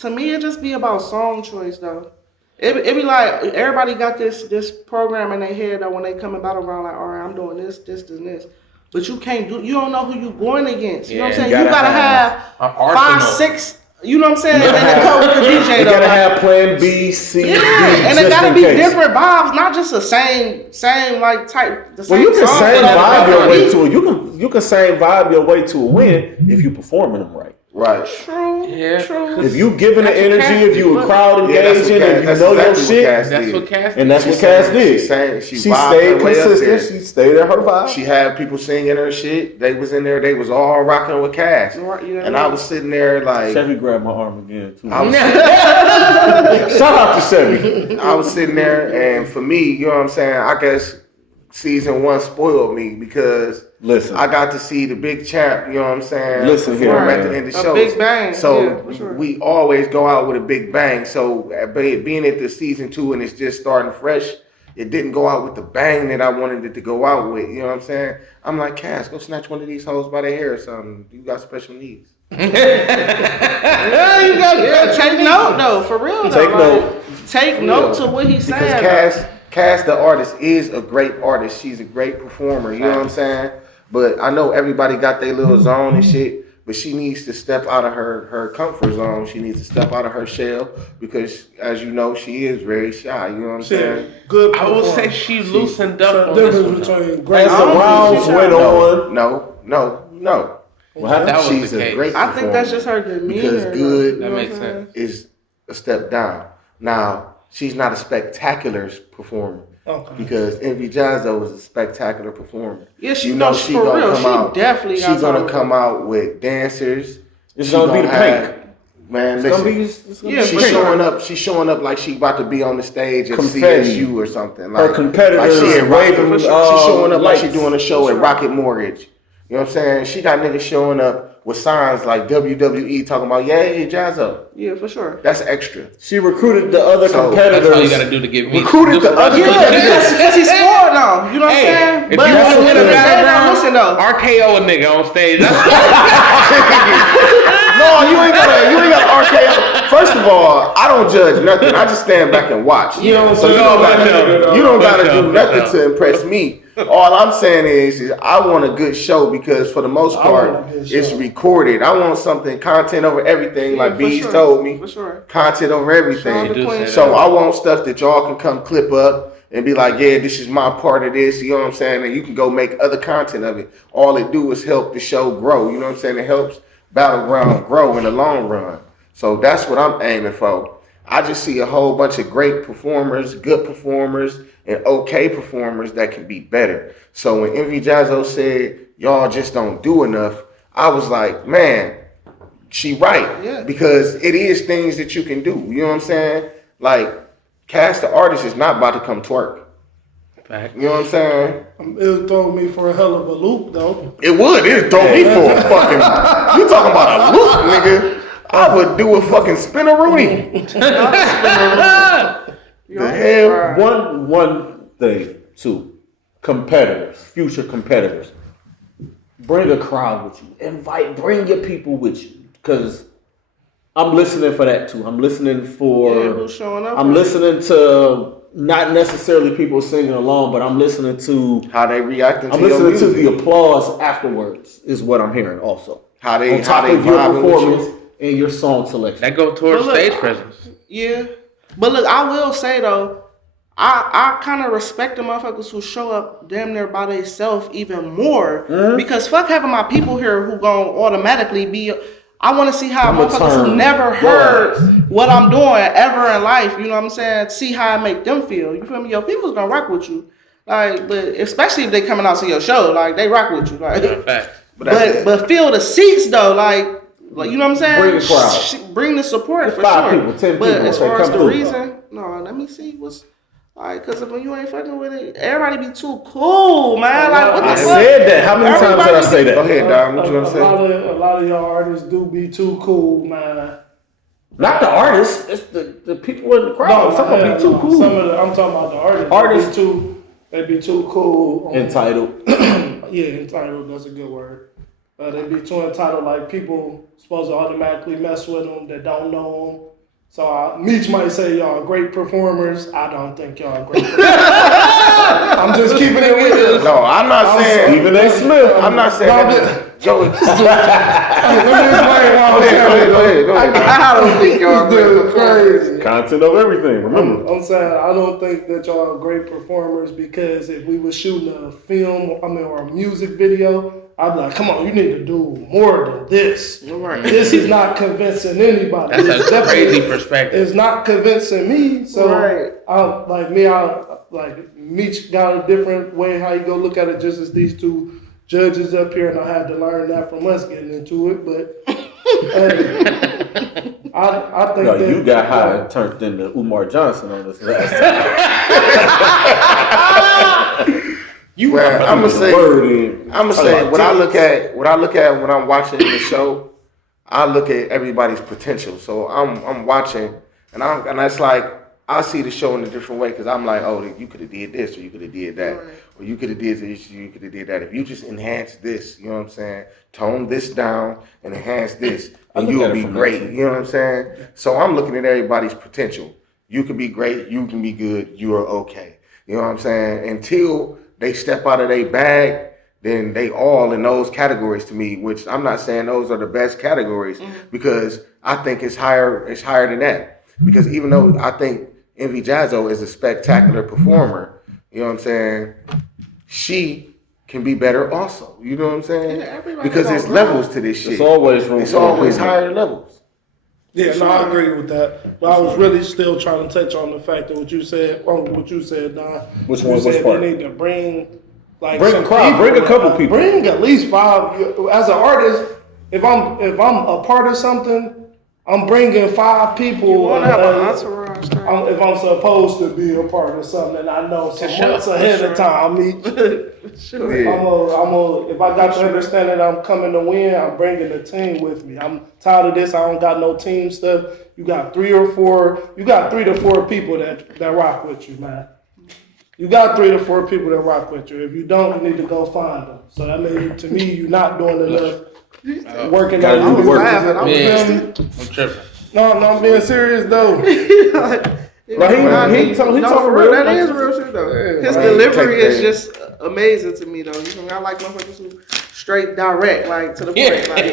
to me, it just be about song choice though. It be like everybody got this program in their head that when they come in battleground, like, all right, I'm doing this, and this. But you don't know who you going against. You know what I'm saying? You gotta have an 5, arsenal. 6, you know what I'm saying? And then come with the DJ You though. gotta like, have plan B, C, D, and it just gotta in be case. different vibes, not just the same like type. The same Well, you can song, same but vibe your different way beat. to it. You can same vibe your way to a win if you performing them right. Right. True. Yeah, True. If you giving the That's what energy, Cass if you a did. crowd Yeah, that's engaging, what and you Cass- know that's your exactly what shit, Cass that's did. what Cass. and that's She what Cass sang- did. she sang- she She vibed stayed her way up consistent. there. She stayed at her vibe. She had people singing her shit. They was in there. They was all rocking with Cass. Right, yeah, And right. I was sitting there like, Chevy grabbed my arm again too. I was, Shout out to Chevy. I was sitting there, and for me, you know what I'm saying? I guess season 1 spoiled me because Listen, I got to see the big champ. You know what I'm saying? Listen here, perform at man. the end of A shows. big bang, So yeah, for sure. we always go out with a big bang. So being at the season 2 and it's just starting fresh, it didn't go out with the bang that I wanted it to go out with. You know what I'm saying? I'm like, Cass, go snatch one of these hoes by their hair or something. You got special needs. Yeah, you got take note though, for real though. Take note. Take note to what he's saying. Because Cass the artist is a great artist. She's a great performer. You know what I'm saying? But I know everybody got their little zone and shit. But she needs to step out of her comfort zone. She needs to step out of her shell because, as you know, she is very shy. You know what I'm saying? Good. I would say performance. she loosened up So on the this difference one. between great. as the rounds went on, No. what happened? That was She's the a case. great I think that's just performer. her demeanor. Because though. good You That know makes what I'm sense. is a step down. Now, she's not a spectacular performer. Okay. Because Envy Jazzo is a spectacular performer. Yeah, she You know knows she for gonna real. come She out. definitely She's got gonna something. come out with dancers. It's She gonna be the have- pink. Man, It's gonna listen. be. It's gonna Yeah, be She's for pink. sure. She's showing up like she about to be on the stage at Confetti. CSU or something. Her Like, competitors like she at waving. Rocket, she's showing up like lights. she's doing a show at Rocket Mortgage. You know what I'm saying? She got niggas showing up with signs like WWE talking about, yay, Jazzo. Yeah, for sure. That's extra. She recruited the other So, competitors. That's all you gotta do to get me. Recruited the other Yeah, because he scored now. You know what I'm Hey, saying? if you want to win a listen battleground, though. RKO a nigga on stage. That's No, you ain't got RKO. First of all, I don't judge nothing. I just stand back and watch. You know, So you don't gotta For do sure. nothing to impress me. All I'm saying is I want a good show because for the most I part, want a good it's show. recorded. I want something content over everything, like for Bees sure. told me. For sure. Content over everything. You do say that. So I want stuff that y'all can come clip up and be like, yeah, this is my part of this. You know what I'm saying? And you can go make other content of it. All it do is help the show grow. You know what I'm saying? It helps Battleground grow in the long run. So that's what I'm aiming for. I just see a whole bunch of great performers, good performers, and okay performers that can be better. So when Envy Jazzo said, y'all just don't do enough, I was like, man, she right. Yeah. Because it is things that you can do. You know what I'm saying? Like, Cass the artist is not about to come twerk. fact. You know what I'm saying? It would throw me for a hell of a loop, though. It would. It'd throw me for a fucking... You talking about a loop, nigga. I would do a fucking spin-a-rooney. The hell? One thing too, competitors, future competitors, bring a crowd with you. Bring your people with you, because I'm listening for that too. I'm listening for. Yeah, who's showing up? I'm listening to not necessarily people singing along, but I'm listening to. How they reacting to I'm your listening to music. the applause afterwards. Is what I'm hearing also. How they On top how they of your vibing with performance you. and your song selection. That go towards But look, stage presence. Yeah. But look, I will say though, I kind of respect the motherfuckers who show up damn near by themselves even more. Because fuck having my people here who gon' automatically be. I want to see how I'ma motherfuckers turn who never your heard what I'm doing ever in life, you know what I'm saying? See how I make them feel. You feel me? Yo, people's gonna rock with you. Like, but especially if they coming out to your show, like they rock with you. Like, Yeah, fact. but fill the seats though, like you know what I'm saying? Bring the crowd. Bring the support It's for 5 sure. people, 10 but people, as say, far as come the through. reason, no, let me see what's alright. Cause when you ain't fucking with it, everybody be too cool, man. Like what the I fuck? said that. How many times did I say Go that? ahead, Dom. What you want to say? A lot of y'all artists do be too cool, man. Not the artists. It's the people in the crowd. Some of them be too cool. Some of I'm talking about the artists. Artists. They be too cool. Entitled. Yeah, entitled. That's a good word. They be too entitled, like people supposed to automatically mess with them that don't know them. So Meech might say y'all great performers. I don't think y'all great performers. I'm just keeping it real. No, I'm not saying. Stephen A. Smith. I'm not saying. Joey. Let me explain why I'm saying Go ahead. I don't think y'all This great dude crazy. Content of everything. Remember. I'm saying I don't think that y'all are great performers because if we were shooting a film, or a music video, I'd be like, come on, you need to do more than this. Right. This is not convincing anybody. That's It's a definitely- crazy perspective. It's not convincing me. So Right. I Meech got a different way how you go look at it just as these two judges up here, and I had to learn that from us getting into it. But I think No, that you got high and turned into Umar Johnson on this last time. You, I'm gonna say. Word in. I'm gonna say what I look at when I'm watching the show. I look at everybody's potential. So I'm watching, and it's like I see the show in a different way because I'm like, oh, you could have did this, or you could have did that, or you could have did this, you could have did that. If you just enhance this, you know what I'm saying? Tone this down and enhance this, and look you at will it be from great. that You know what I'm saying? So I'm looking at everybody's potential. You can be great. You can be good. You are okay. You know what I'm saying? Until they step out of their bag, then they all in those categories to me, which I'm not saying those are the best categories because I think it's higher than that. Because even though I think Envy Jazzo is a spectacular performer, you know what I'm saying, she can be better also. You know what I'm saying? Because there's levels to this shit. It's always room. It's for always improvement. higher levels. Yeah, no, I agree with that. But I was really still trying to touch on the fact that what you said, Don. Which you one? said Which part? they need to bring Bring a some crowd, people, bring a couple people. Bring at least 5. As an artist, if I'm a part of something, I'm bringing 5 people. You want to have an and entourage. Right? if I'm supposed to be a part of something, and I know some months ahead of time, Sure. Yeah. if I got the understanding that I'm coming to win, I'm bringing a team with me. I'm tired of this. I don't got no team stuff. You got 3 to 4 people that rock with you, man. You got 3 to 4 people that rock with you. If you don't, you need to go find them. So that means, to me, you're not doing enough working Gotta on do the work. laughing. I was Yeah, film. I'm tripping. No, I'm being serious though. Like, he talking for real. That is real shit though. His Right. delivery Take is that. just amazing to me though. You know, I like motherfuckers who straight direct, like to the point. Like,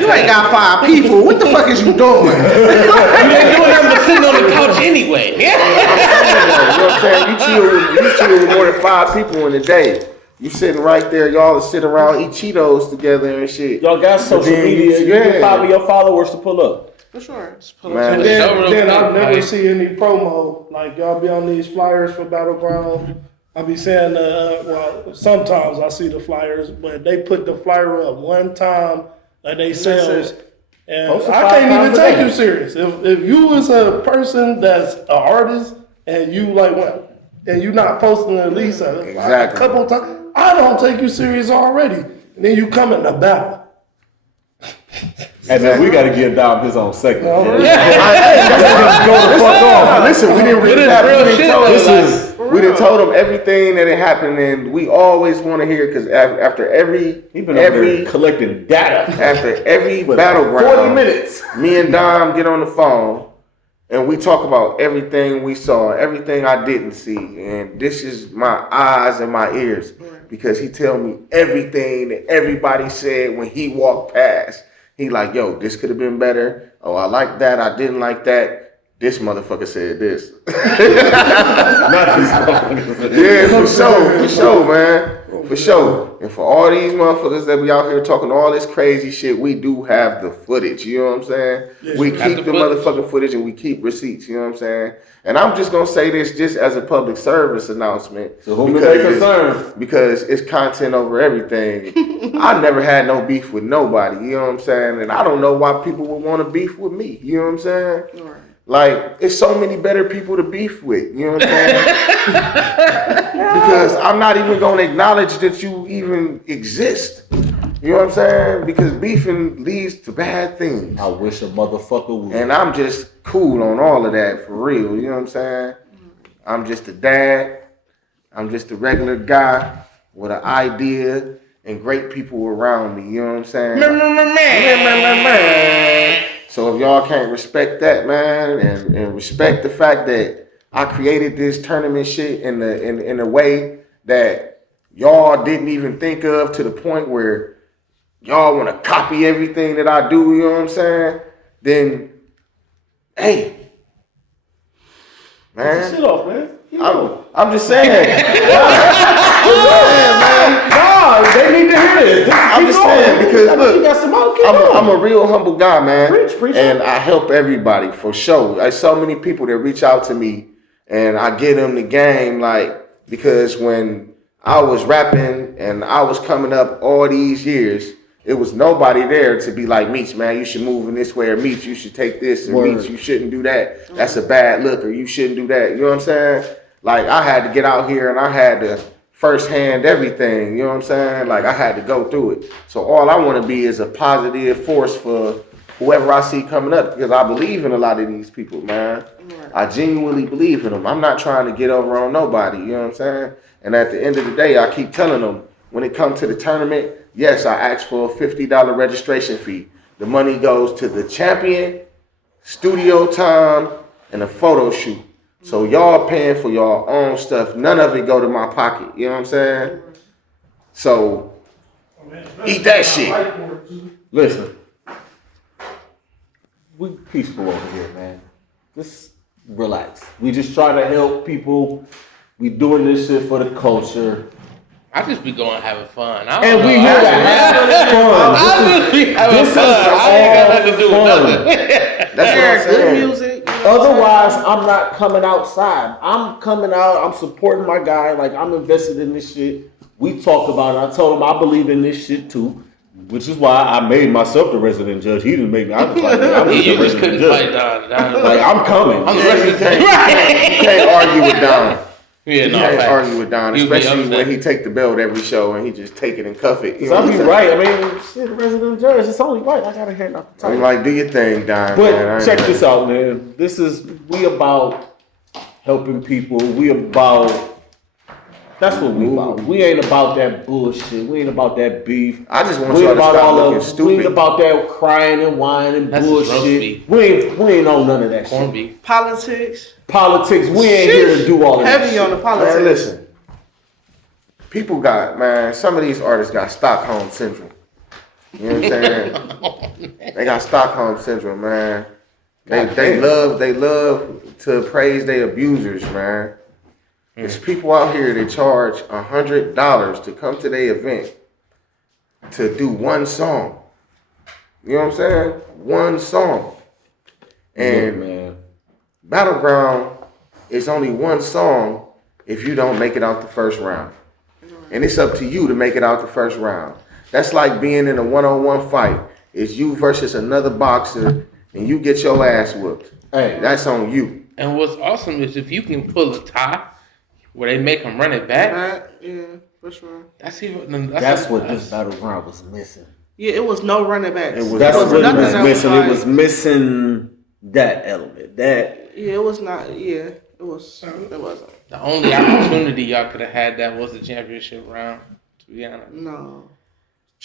you ain't got 5 people. What the fuck is you doing? You ain't doing nothing but sitting on the couch anyway. You know what I'm saying? You chill with more than 5 people in a day. You sitting right there, y'all sit around, eat Cheetos together and shit. Y'all got social Then, media. You yeah. get 5 of your followers to pull up. For sure. Man, And Show real then I quick, never like- see any promo. Like y'all be on these flyers for Battleground. I be saying, sometimes I see the flyers, but they put the flyer up one time that they sales. And Post it I 5 can't even times a take day. you serious. If you was a person that's an artist and you and you not posting at least a Exactly. couple times, I don't take you serious already. And then you come in the battle. And then we got to give Dom his own segment. Well, Go the fuck off. Listen, we didn't It is recap. real We didn't shit, tell though, them- We done told them everything that had happened, and we always want to hear because after every He been over there collecting data. after every For battleground, 40 minutes. me and Dom get on the phone and we talk about everything we saw, everything I didn't see, and this is my eyes and my ears because he tell me everything that everybody said when he walked past. He like, yo, this could have been better. Oh, I like that. I didn't like that. This motherfucker said this. Not these motherfuckers. Yeah, for sure, man. For sure. And for all these motherfuckers that be out here talking all this crazy shit, we do have the footage, you know what I'm saying? We have keep the the footage. motherfucking footage and we keep receipts, you know what I'm saying? And I'm just gonna say this just as a public service announcement. So whom it may concern. Because it's content over everything. I never had no beef with nobody, you know what I'm saying? And I don't know why people would want to beef with me, you know what I'm saying? Right. Like, it's so many better people to beef with, you know what I'm saying? Because I'm not even going to acknowledge that you even exist. You know what I'm saying? Because beefing leads to bad things. I wish a motherfucker would. And I'm just cool on all of that for real, you know what I'm saying? I'm just a dad. I'm just a regular guy with an idea and great people around me. You know what I'm saying? So if y'all can't respect that, man, and respect the fact that I created this tournament shit in a way that y'all didn't even think of, to the point where y'all want to copy everything that I do, you know what I'm saying? Then, hey, man. Shit off, man. I'm just saying. Nah, they need to hear this. I'm just saying, because look, you got some more. I'm a real humble guy, man. Preach and on. I help everybody for sure. There's so many people that reach out to me, and I get them the game, like, because when I was rapping and I was coming up all these years, it was nobody there to be like, Meech, man, you should move in this way, or Meech, you should take this, or Word. Meech, you shouldn't do that. That's a bad look, or you shouldn't do that. You know what I'm saying? Like, I had to get out here and I had to firsthand everything, you know what I'm saying? Like, I had to go through it. So all I want to be is a positive force for whoever I see coming up, because I believe in a lot of these people, man. I genuinely believe in them. I'm not trying to get over on nobody, you know what I'm saying? And at the end of the day, I keep telling them, when it comes to the tournament, yes, I asked for a $50 registration fee. The money goes to the champion, studio time, and a photo shoot. So y'all paying for your own stuff. None of it go to my pocket. You know what I'm saying? So eat that shit. Listen, we peaceful over here, man. Just relax. We just try to help people. We doing this shit for the culture. I just be going having fun. I don't And know. we here to have fun. I just be having this is fun. I ain't got nothing to do with all nothing. That's what I'm Good saying. music. You know what I'm Otherwise, I'm not coming outside. I'm coming out. I'm supporting my guy. Like, I'm invested in this shit. We talked about it. I told him I believe in this shit too, which is why I made myself the resident judge. He didn't make me. I was like, man, I'm Yeah, just the you just resident couldn't judge. fight Don. Like, I'm coming. I'm the resident judge. You can't argue with Don. Yeah, You no, can't facts. argue with Don, You be especially upset. when he take the belt every show and he just take it and cuff it. You know I'll what be I'm saying? right. I mean, shit, the resident judge. It's only right. I gotta hand out the I'm title. like, do your thing, Don. But man. I ain't check like- this out, man. We about helping people. We about. That's what we about. We ain't about that bullshit. We ain't about that beef. I just want We y'all ain't to about stop all looking of. We stupid. ain't about that crying and whining That's just roast bullshit. beef. We ain't on none of that Corned shit. beef. Politics. Politics. We ain't here to do all of that Heavy shit. on the politics. Man, listen. People got, man, some of these artists got Stockholm Syndrome. You know what I'm saying? They got Stockholm Syndrome, man. They love to praise their abusers, man. There's people out here that charge $100 to come to their event to do one song. You know what I'm saying? One song. And man. Battleground is only one song if you don't make it out the first round. And it's up to you to make it out the first round. That's like being in a one-on-one fight. It's you versus another boxer and you get your ass whooped. Hey, That's on you. And what's awesome is if you can pull a tie where they make them run it back, Right? Yeah, for sure. that's even. that's what this battleground was missing. Yeah, it was no running backs. It was- That's There what nothing was that missing. like- It was missing that element. That Yeah, it was not. Yeah, it was. It wasn't. The only opportunity y'all could have had that was the championship round. To be honest, No.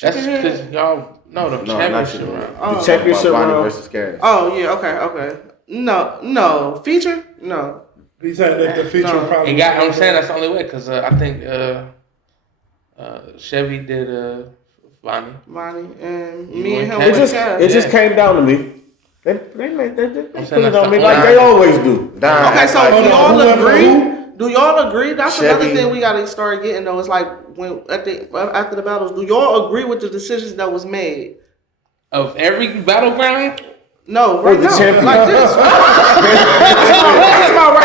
that's because y'all no the No, championship not you. round. Oh. The championship Vonnie round. versus Cash. Oh yeah. Okay. No. Feature? No. He said that the feature No. probably. And I'm saying that's the only way because I think Chevy did Vonnie. Vonnie and You me and want him. Cash? it just Yeah. came down to me. They put I'm it saying on that's me the like only- they always do. Don, Okay, so like- do y'all whoever agree? who? Do y'all agree? That's another Chevy. thing we gotta start getting though. It's like when after the battles, do y'all agree with the decisions that was made? Of every battleground? No, right the now, champion. like this. This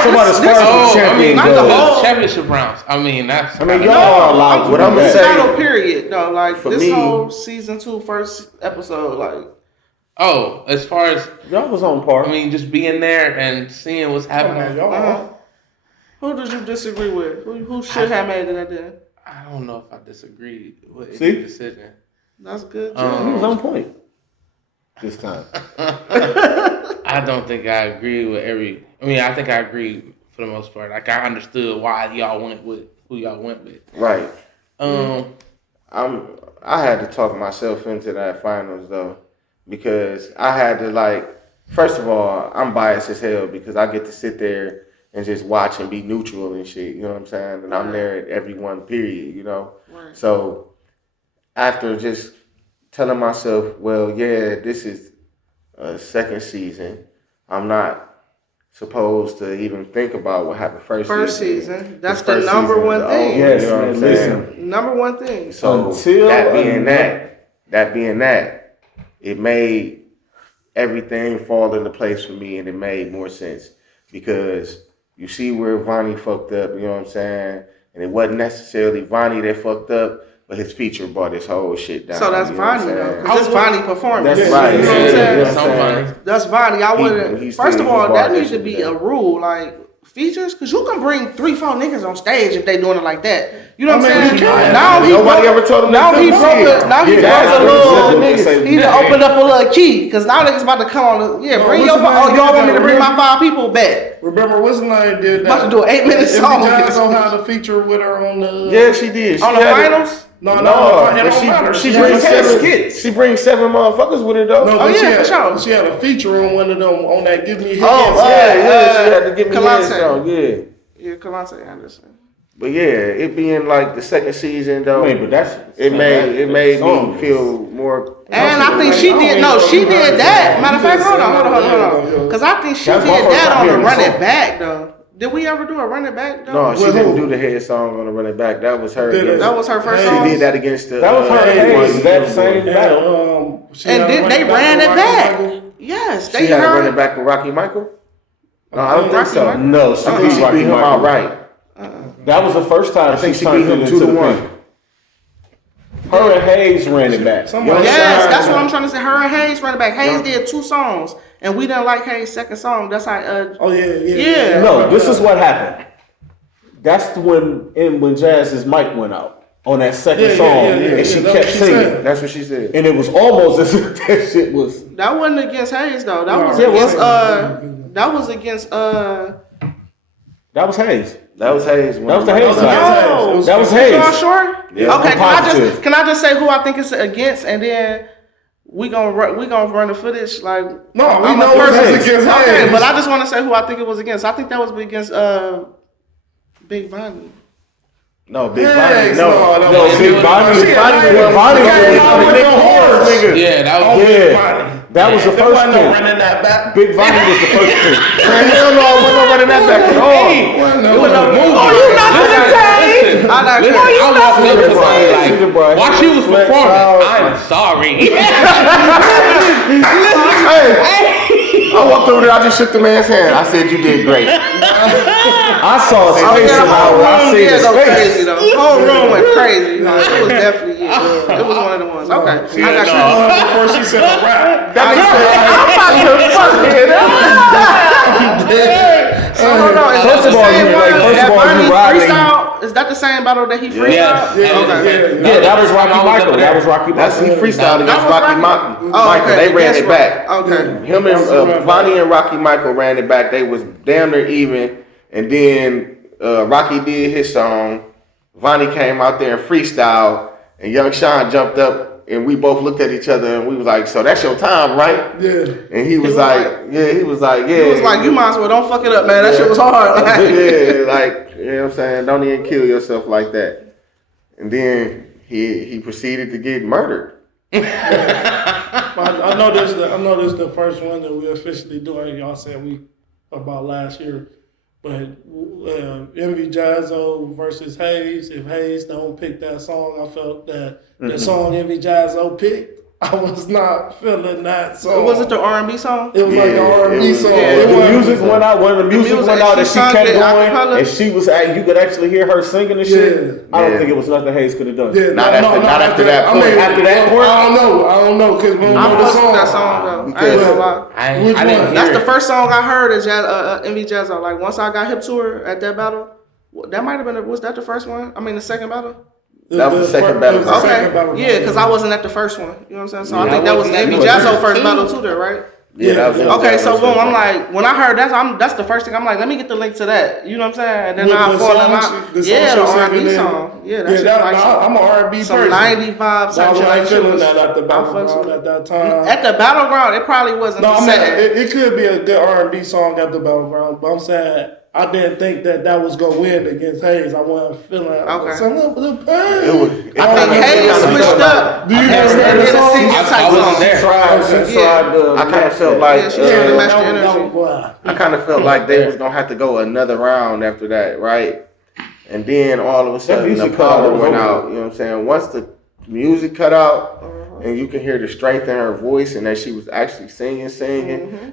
Somebody as far as Oh, the I mean, champion not the goes. whole- championship rounds. I mean, that's. I mean, y'all are allowed to What do I'm gonna that. say- battle period though. Like For this me- whole season 2 first episode. Like Oh, as far as Y'all was on par. I mean, just being there and seeing what's Come on, happening. y'all. who did you disagree with? Who should have made it at the end? I don't know if I disagree with See? any decision. That's good. He was on point this time. I don't think I agree with every. I mean, I think I agree for the most part. Like I understood why y'all went with who y'all went with. Right. I had to talk myself into that finals though, because I had to like. First of all, I'm biased as hell because I get to sit there and just watch and be neutral and shit. You know what I'm saying? And I'm there at every one period. You know. Right. So after just telling myself, well, yeah, this is a second season. I'm not supposed to even think about what happened first season. That's The the first number season one is thing. over, Yes, you know what I'm man, saying? listen. Number one thing. So Until that being that, it made everything fall into place for me, and it made more sense because you see where Vonnie fucked up. You know what I'm saying? And it wasn't necessarily Vonnie that fucked up, but his feature brought this whole shit down. So that's you know what I'm Vonnie though, saying? because it's Vonnie performance. That's right. You know what I'm Yeah, saying? yeah. Somebody. That's Vonnie. I He wouldn't. still- First of he all, brought that that needs to shit be today. a rule, like features, because you can bring 3-4 niggas on stage if they doing it like that. You know what I'm saying? you can. Now he Nobody broke- ever told him Now to he do broke shit. it. Now he Yeah, broke that's a what little. he said. He done opened up a little key because now niggas about to come on. Yeah, No, bring what's your. the name? Oh, y'all want me to bring my Remember- 5 people back? Remember, what's the name did that? About to do an 8-minute song. Jazzo had a feature with her on the. Yeah, she did. On She the had it. finals? No, No, it but don't matter. she She brings had seven skits. She brings 7 motherfuckers with her though. No, Oh, but yeah, she had, for sure. She had a feature on one of them on that Give Me Hits. Oh, Yeah, she had to give me Kalante. that song. Yeah, Yeah, Kalante Anderson. but yeah, it being like the second season though, Wait, but that's it made me song. feel more. And I think she did. No, she did that. Matter of fact, hold on. Because I think she That's did my first that time on the hearing the Run It song. Back though. Did we ever do a Run It Back though? No, she With didn't who? do the head song on the Running Back. That was her. Did it? against- That was her first Hey, song. She did that against the. That was her and one- Hayes, that same battle. She And had then a they running ran it with back. Rocky Michael. Yes, She they had a heard. running back with Rocky Michael. No, I don't think Rocky so. Michael? No, she I think beat she Rocky beat him Michael. outright. That was the first time I think she turned beat him it 2 to into the 1. pin. Her and Hayes ran it back. Somebody- Yes, that's what I'm trying to say. Her and Hayes Run It Back. Hayes did 2 songs, and we didn't like Hayes' second song. That's how. Oh yeah. Yeah. No, this is what happened. That's when Jazz's mic went out on that second Yeah, song, that's and she what kept she singing, said. That's what she said. and it was almost as if that shit was. That wasn't against Hayes though. That No, was it against wasn't. That was against That was Hayes. That was Hayes. That was the Hayes That song. was That was Y'all Hayes. sure? Yeah. Okay. I'm positive. Can I just say who I think it's against, and then we gonna run the footage like. No, we I'm know a it's person. against Okay, Hayes. but I just want to say who I think it was against. I think that was against Big Vonnie. No, Big Hayes, Vonnie. no, No, No, Big Vonnie. Shit, Vonnie was with the horse. nigga. Yeah, that Oh, was. Big Yeah. Vonnie. That was the There first wasn't no thing. running that back. Big Vonnie was the first thing. Man, hell no, I wasn't running that back at all. It was a movie. Oh, you not Listen, entertained? I not listen, entertained. I walked up to somebody Nigga, bro. like, while she was Flex performing, out. I'm sorry. Hey, I walked over there, I just shook the man's hand. I said, you did great. I saw his Oh, face yeah, and the whole I room seen did his go crazy face. though. The whole room went crazy. No, it was definitely it was one of the ones. Okay, I got you. Before she said a rap. That nigga said, I'm about to fucking So hold on, is that First the of all, same you one like, first that of all, you Vonnie riding. freestyle? Is that the same battle that he freestyled? Yes. Yeah. Yeah, that was Rocky Michael. That was Rocky That's he Michael. freestyled against That was Rocky Rocky? Michael. Oh, okay. They ran Against it back. Okay. Him and Vonnie and Rocky Michael ran it back. They was damn near even. And then Rocky did his song. Vonnie came out there and freestyled. And Young Sean jumped up. And we both looked at each other and we was like, so that's your time, right? Yeah. And he was like, yeah. It was like, you might as well don't fuck it up, man. That shit was hard. Like, yeah, like, you know what I'm saying? Don't even kill yourself like that. And then he proceeded to get murdered. I know this is the first one that we officially doing. Y'all said we about last year, but Envy Jazzo versus Hayes. If Hayes don't pick that song, I felt that the song Envy Jazzo picked, I was not feeling that song. was it the R&B song? It was like an R&B song. Yeah. It The wasn't- music went out. When the music music, went out, and she she sung kept it going, acapella. and she was, you could actually hear her singing and shit. I don't Yeah. think it was nothing Hayes could have done. Yeah, Not after that point. After that point? I don't know, cause we don't I know the fucked with song. that song though. I ain't gonna lie. I Which didn't one? hear That's it. the first song I heard is Envy Jazzo. Like once I got hip to her at that battle, that might have been was that the first one? I mean the second battle. That was the second battle. Okay, yeah, because I wasn't at the first one. You know what I'm saying? So I think that was wasn't Envy at the Jazzo first first two. battle too, there, right? Yeah, that was Okay, so boom, I'm like, like, when I heard that's the first thing I'm like, let me get the link to that. You know what I'm saying? And then With I the fall in song line. she- the Yeah, song the she R&B singing in- song. Yeah, Yeah, that's I'm an R&B some person. 90 vibe I type shit. wasn't Like, feeling that at the I fucks battleground with- at that time. At the battleground, it probably wasn't No, the I mean, second. it could be a good R&B song at the battleground, but I'm saying I didn't think that was gonna win against Hayes. I wasn't feeling. Okay. Something up with the pain. it was. I think Hayes switched up. Do you And understand did the a song? singing I type wasn't song. there. I kind of felt like Yeah, she tried to match the energy. I kind of felt like they was gonna have to go another round after that, right? And then all of a sudden the music cut out, power it was went over. out. You know what I'm saying? Once the music cut out, and you can hear the strength in her voice, and that she was actually singing,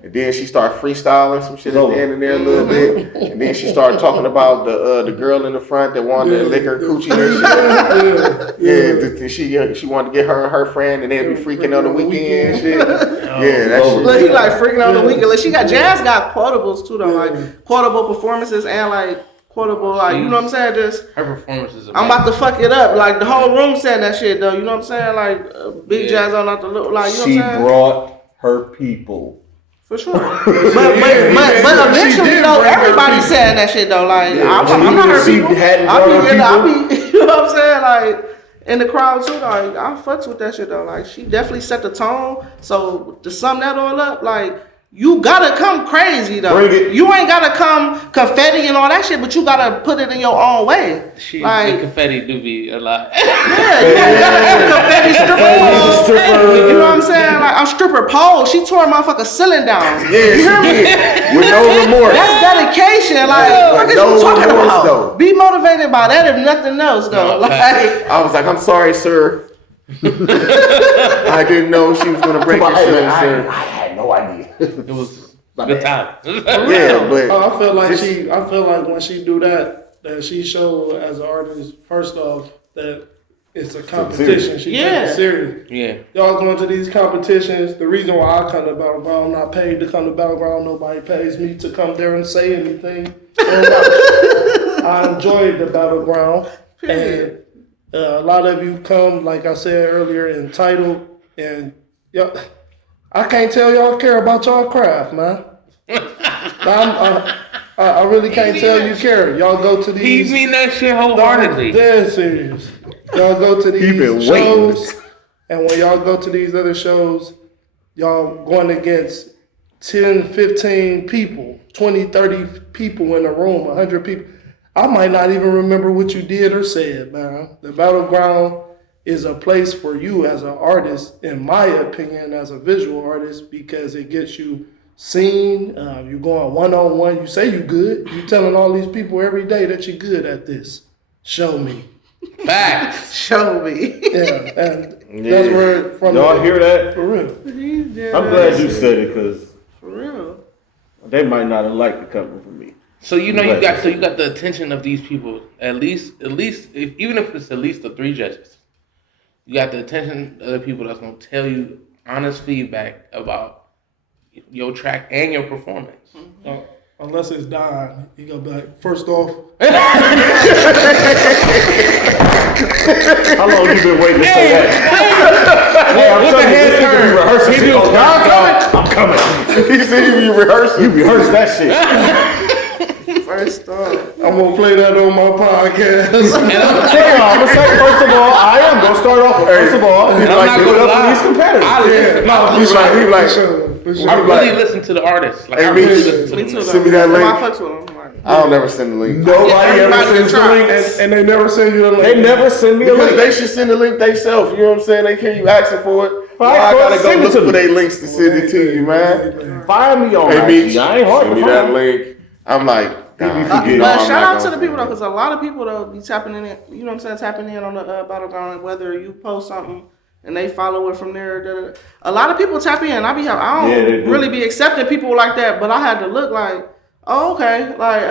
and then she started freelasing some shit at the end of there a little bit, and then she started talking about the girl in the front that wanted to lick her coochie and shit. Yeah, she wanted to get her and her friend, and they'd be freaking on the weekend and shit. Yeah, that shit. Look, he like freaking on the weekend. Like, she got Jazz got quotables too though, like quotable performances and like quotable, like you know what I'm saying. Just Her performance is amazing. I'm about to fuck it up. Like the whole room said that shit though. You know what I'm saying? Like Big Yeah. Jazz on out the look. Like you know She what I'm saying? brought her people. For sure. But eventually did though, bring her everybody people. saying that shit though. Like Yeah, I'm not her she people. hadn't I brought her be you know what I'm saying? Like in the crowd too. Like I fucks with that shit though. Like she definitely set the tone. So to sum that all up, like. You gotta come crazy though. Bring it. You ain't gotta come confetti and all that shit, but you gotta put it in your own way. The Like, confetti do be a lot. yeah, you gotta have confetti stripper pole. stripper. You know what I'm saying? Like, I'm stripper pole. She tore a motherfucking ceiling down. Yeah, she did. With no remorse. That's dedication. Like, what is no you talking remorse, about? though. Be motivated by that if nothing else, though. No, Like, I was like, I'm sorry, sir. I didn't know she was gonna break your ceiling, sir. I had no idea. It was good time. Yeah, but I feel like I feel like when she do that she show as an artist, first off, that it's a competition. She takes it serious. Yeah. Y'all going to these competitions. The reason why I come to Battleground, I'm not paid to come to Battleground. Nobody pays me to come there and say anything. I enjoyed the Battleground. And a lot of you come, like I said earlier, entitled. And I can't tell y'all care about y'all craft, man. I really can't tell you care. Y'all go to these. He mean that shit wholeheartedly. Dead serious. Y'all go to these shows, and when y'all go to these other shows, y'all going against 10, 15 people, 20, 30 people in a room, 100 people. I might not even remember what you did or said, man. The Battleground is a place for you as an artist, in my opinion, as a visual artist, because it gets you seen. You're going one-on-one. You say you good. You telling all these people every day that you're good at this. Show me. Facts. show me. Yeah, and that's where from. Y'all hear that? For real. I'm glad you said it because For real. they might not have liked it coming from me. So you know you got the attention of these people. At least even if it's at least the 3 judges, you got the attention of the people that's gonna tell you honest feedback about your track and your performance. Unless it's dying, you go back. First off, How long you been waiting to say that? What the head turn? Rehearsing He shit. do- Oh, I'm coming. he said you be rehearsing. You rehearsed that shit. First off. I'm gonna play that on my podcast. Damn, I'm gonna say, first of all, I am gonna start off with, first of all, I'm like, not give it gonna up for lie. these competitors. I listen. He like, For sure. I really listen to the artists. Like I Hey, me really too. listen to Me them. too, though. Send me that link. I fucks with them. Like, I don't never send the link. Nobody ever Everybody sends the can try. links. And they never send you the link. They never send me a Because link. they should send the link themselves. You know what I'm saying? They hear you asking for it. Why I gotta go send it look to for me. their links to send it to you, man? Find me on Hey, IG. Meech, I ain't hard send to me that find. link. I'm like, nah, forget. you know but I'm shout not out to gonna- the people though, because a lot of people though be tapping in, you know what I'm saying, tapping in on the Battleground, whether you post something and they follow it from there. Da-da-da. A lot of people tap in. I Yeah, they don't do. really be accepting people like that, but I had to look like, oh, okay, like,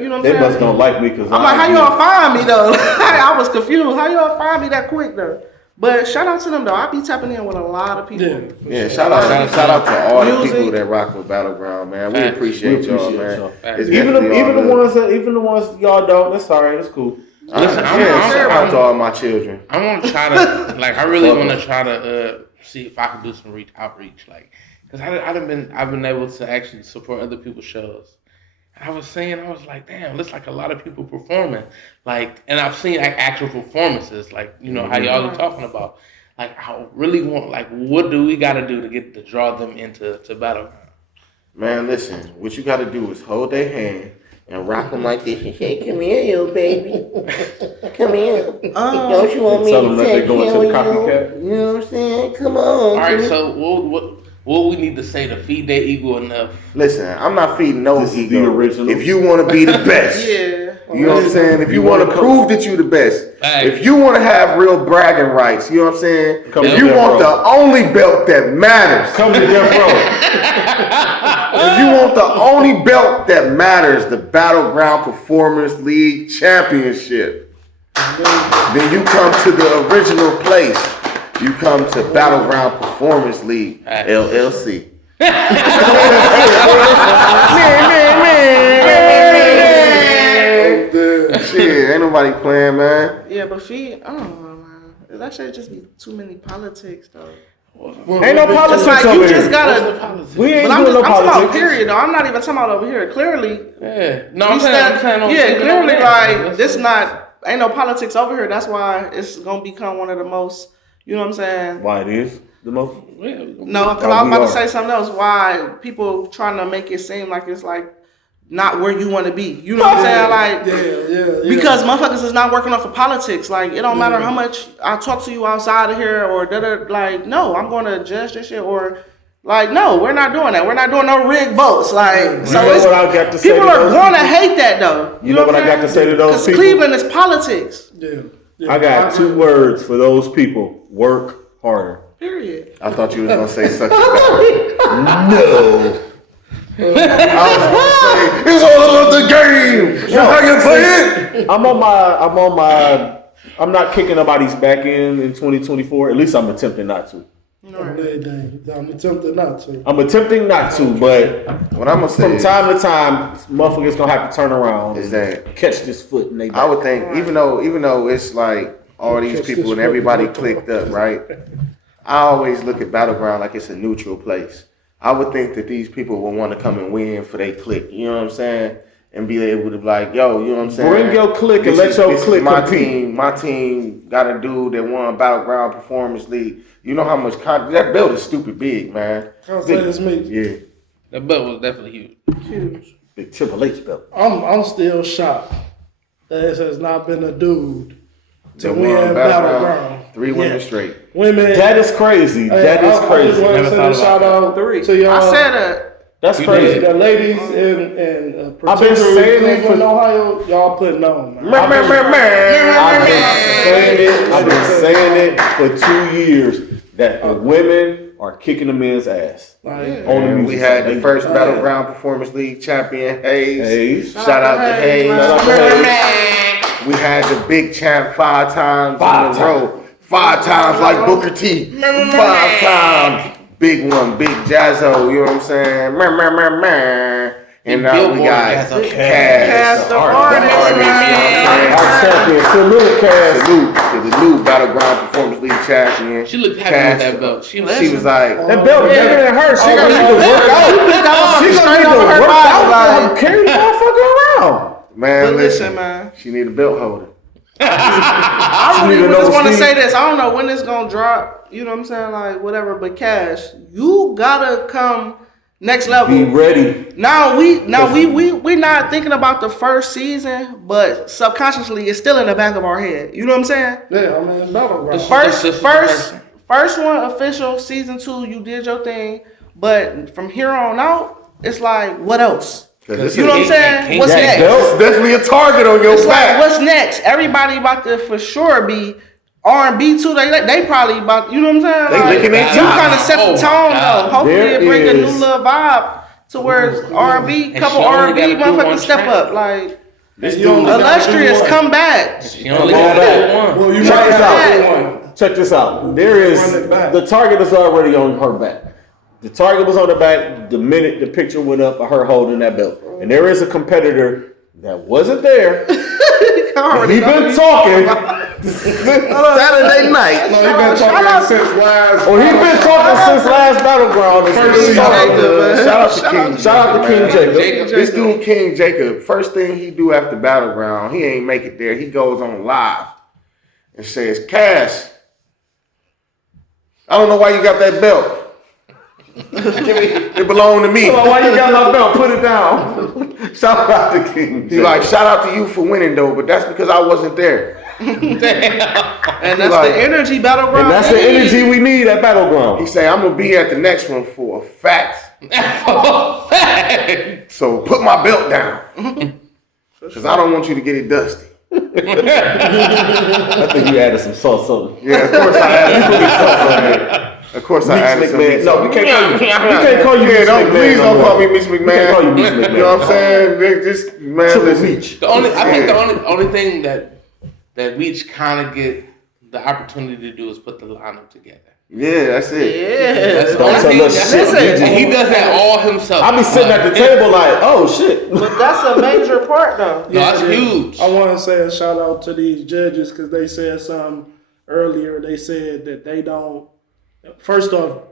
you know what I'm They saying? must don't like me because I'm like, how y'all find me though? I was confused. How y'all find me that quick though? But shout out to them though. I be tapping in with a lot of people. Yeah, shout out to all the Music. people that rock with Battleground, man. We Facts. appreciate y'all, appreciate man. y'all. It's Even definitely all the love. ones that y'all don't. That's alright. That's cool. Listen, Shout out to all my children. I want to try to I really want to try to see if I can do some outreach, like, cause I've been able to actually support other people's shows. And I was like, damn, looks like a lot of people performing, like, and I've seen like actual performances, like, you know, how y'all are talking about. Like, I really want, like, what do we got to do to draw them into Battleground? Man, listen, what you gotta do is hold their hand and rock them like this and say, come here, you baby. Come here. Don't you want me Tell to them that take they going care to the of copycat. you? You know what I'm saying? Come on. All right, come here. so what we need to say to feed their ego enough? Listen, I'm not feeding no This is ego. the original. If you want to be the best. Yeah. You know what I'm saying? If you want to prove that you the best, Hey. if you want to have real bragging rights, you know what I'm saying? Come if to you Death want Row. the only belt that matters, Come to Death Row. if you want the only belt that matters, the Battleground Performance League Championship, then you come to the original place. You come to Battleground Performance League, LLC. Shit, ain't nobody playing, man. Yeah, but feed, I don't know, man. That should just be too many politics, though. Ain't no politics It's like over you just here. gotta. We ain't But I'm doing no talking about politics. period, though. I'm not even talking about over here. Clearly, Yeah, no, we I'm stand- saying on yeah, even clearly, over there. like That's this what- not ain't no politics over here. That's why it's gonna become one of the most. You know what I'm saying? Why it is the most? Yeah, No, because I was about to say something else. Why people trying to make it seem like it's like not where you want to be. You know what I'm saying? Like. Yeah. Because motherfuckers is not working off of politics. Like, it don't matter how much I talk to you outside of here or like, no, I'm going to judge this shit or, like, no, we're not doing that. We're not doing no rigged votes. Like, so know it's, what I got to say people to are those going to people? hate that, though. You know what I got to say to those people? Cleveland is politics. Yeah. I got two words for those people. Work harder. Period. I thought you was gonna say such a guy. No. I was gonna say it's all about the game. No, How you play it? I'm not kicking nobody's back in 2024. At least I'm attempting not to. I'm attempting not to. I'm attempting not to, but What I'm gonna say from time to time, motherfuckers gonna have to turn around is and that catch this foot in they I back. would think even though it's like all these people and everybody clicked up, right? I always look at Battleground like it's a neutral place. I would think that these people would want to come and win for their clique. You know what I'm saying? And be able to be like, yo, you know what I'm saying? Bring your clique and This let is- your this is clique my compete. team. My team got a dude that won Battleground Performance League. You know how much that belt is stupid big, man. I'll say it's me. Yeah. That belt was definitely huge. Huge. Big Triple H belt. I'm still shocked that it has not been a dude to That win won Battleground. 3 women Yeah. straight. Women. That is crazy. That is I just crazy. want to Never send thought a shout about out Three. to y'all. I said that. That's You crazy. The ladies in I've been particularly saying it Cleveland, for- Ohio, y'all putting on, man. I've been saying it for 2 years that the women are kicking the men's ass. Like, On the And music we had side. the first Battleground Performance League champion, Hayes. Hayes. Shout out to Hayes. Shout out to Hayes. We had the big champ 5 times Five in a row. 5 times like Booker T. 5 times. Big one, Big Jazzo, you know what I'm saying? And now we Billboard got has a Cass, the artist, Our champion. Salute, Cass. Salute to the new Battleground Performance League champion. She looked happy Cass. with that belt. She She was like, That belt bigger than her. She gonna need to work out. She gonna need to work out and carry the motherfucker around. man, But listen, listen, man. she need a belt holder. I need really to know just want to Steve. say this. I don't know when it's gonna drop. You know what I'm saying? Like whatever. But Cash, you gotta come next level. Be ready. Now we not thinking about the first season, but subconsciously it's still in the back of our head. You know what I'm saying? yeah, I mean, Battleground. First one official, season 2, you did your thing, but from here on out, it's like what else? You know what I'm saying? What's Yeah, next? Belt's definitely a target on your It's like back. what's next? Everybody about to for sure be R&B too. They probably about, you know what I'm saying? They Like, licking their you chops. kind of set the Oh, my tone God. though. Hopefully There it bring a new is- little vibe to where it's R&B, And couple she only R&B gotta do motherfuckers one step track. up. Like You only gotta do illustrious, one. come back. She only Come on got back. one. Well, you Check might this have out. to do one. Check this out. There is Run it back. the target is already on her back. The target was on the back the minute the picture went up of her holding that belt. And there is a competitor that wasn't there. I already He know been you- talking Saturday night. No, he been talking since last. Or he been talking since last battleground. Shout out to King Jacob. This dude, King Jacob, first thing he do after Battleground, he ain't make it there. He goes on live and says, Cash, I don't know why you got that belt. It belonged to me. Why you got my belt? Put it down. Shout out to King He Jacob. like, shout out to you for winning though, but that's because I wasn't there. And that's Like- the energy Battleground. And that's the energy we need at Battleground. He say, I'm gonna be at the next one for a fact. So put my belt down. Cause I don't want you to get it dusty. I think you added some sauce on it. Yeah, of course I added some sauce on there. Of course I added some McMahon. No, we can't call you. We can't call you. Yeah, Mitch don't, McMahon please no don't more. call me Mitch McMahon. We can't call you Mitch McMahon. You know what I'm saying? Just man, Triple listen. Meech. I think the only thing that Meech kind of get the opportunity to do is put the lineup together. Yeah, that's it. Yeah. That's the Don't only tell thing. us shit. Listen. And he does that all himself. I be sitting at the table like, oh shit. But that's a major part though. No, that's huge. I want to say a shout out to these judges because they said something earlier. They said that they don't. First off,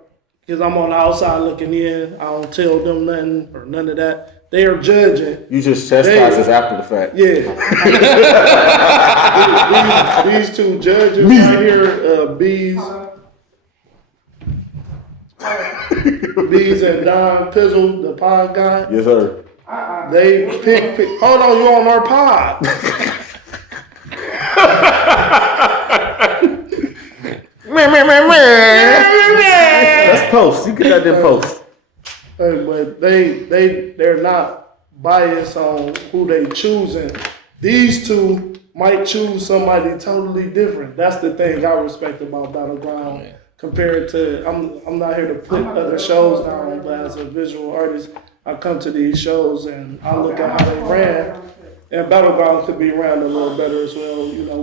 because I'm on the outside looking in, I don't tell them nothing or none of that. They are judging. You just chastise us after the fact. Yeah. these two judges right here, Bees and Don Pizzle, the pod guy. Yes, sir. They pick. Hold on, you on our pod? Let's post. You get that then post. But they're not biased on who they choosing. These two might choose somebody totally different. That's the thing I respect about Battleground compared to. I'm not here to put other shows down, but as a visual artist, I come to these shows and I look at how they ran. And Battleground could be ran a little better as well. You know,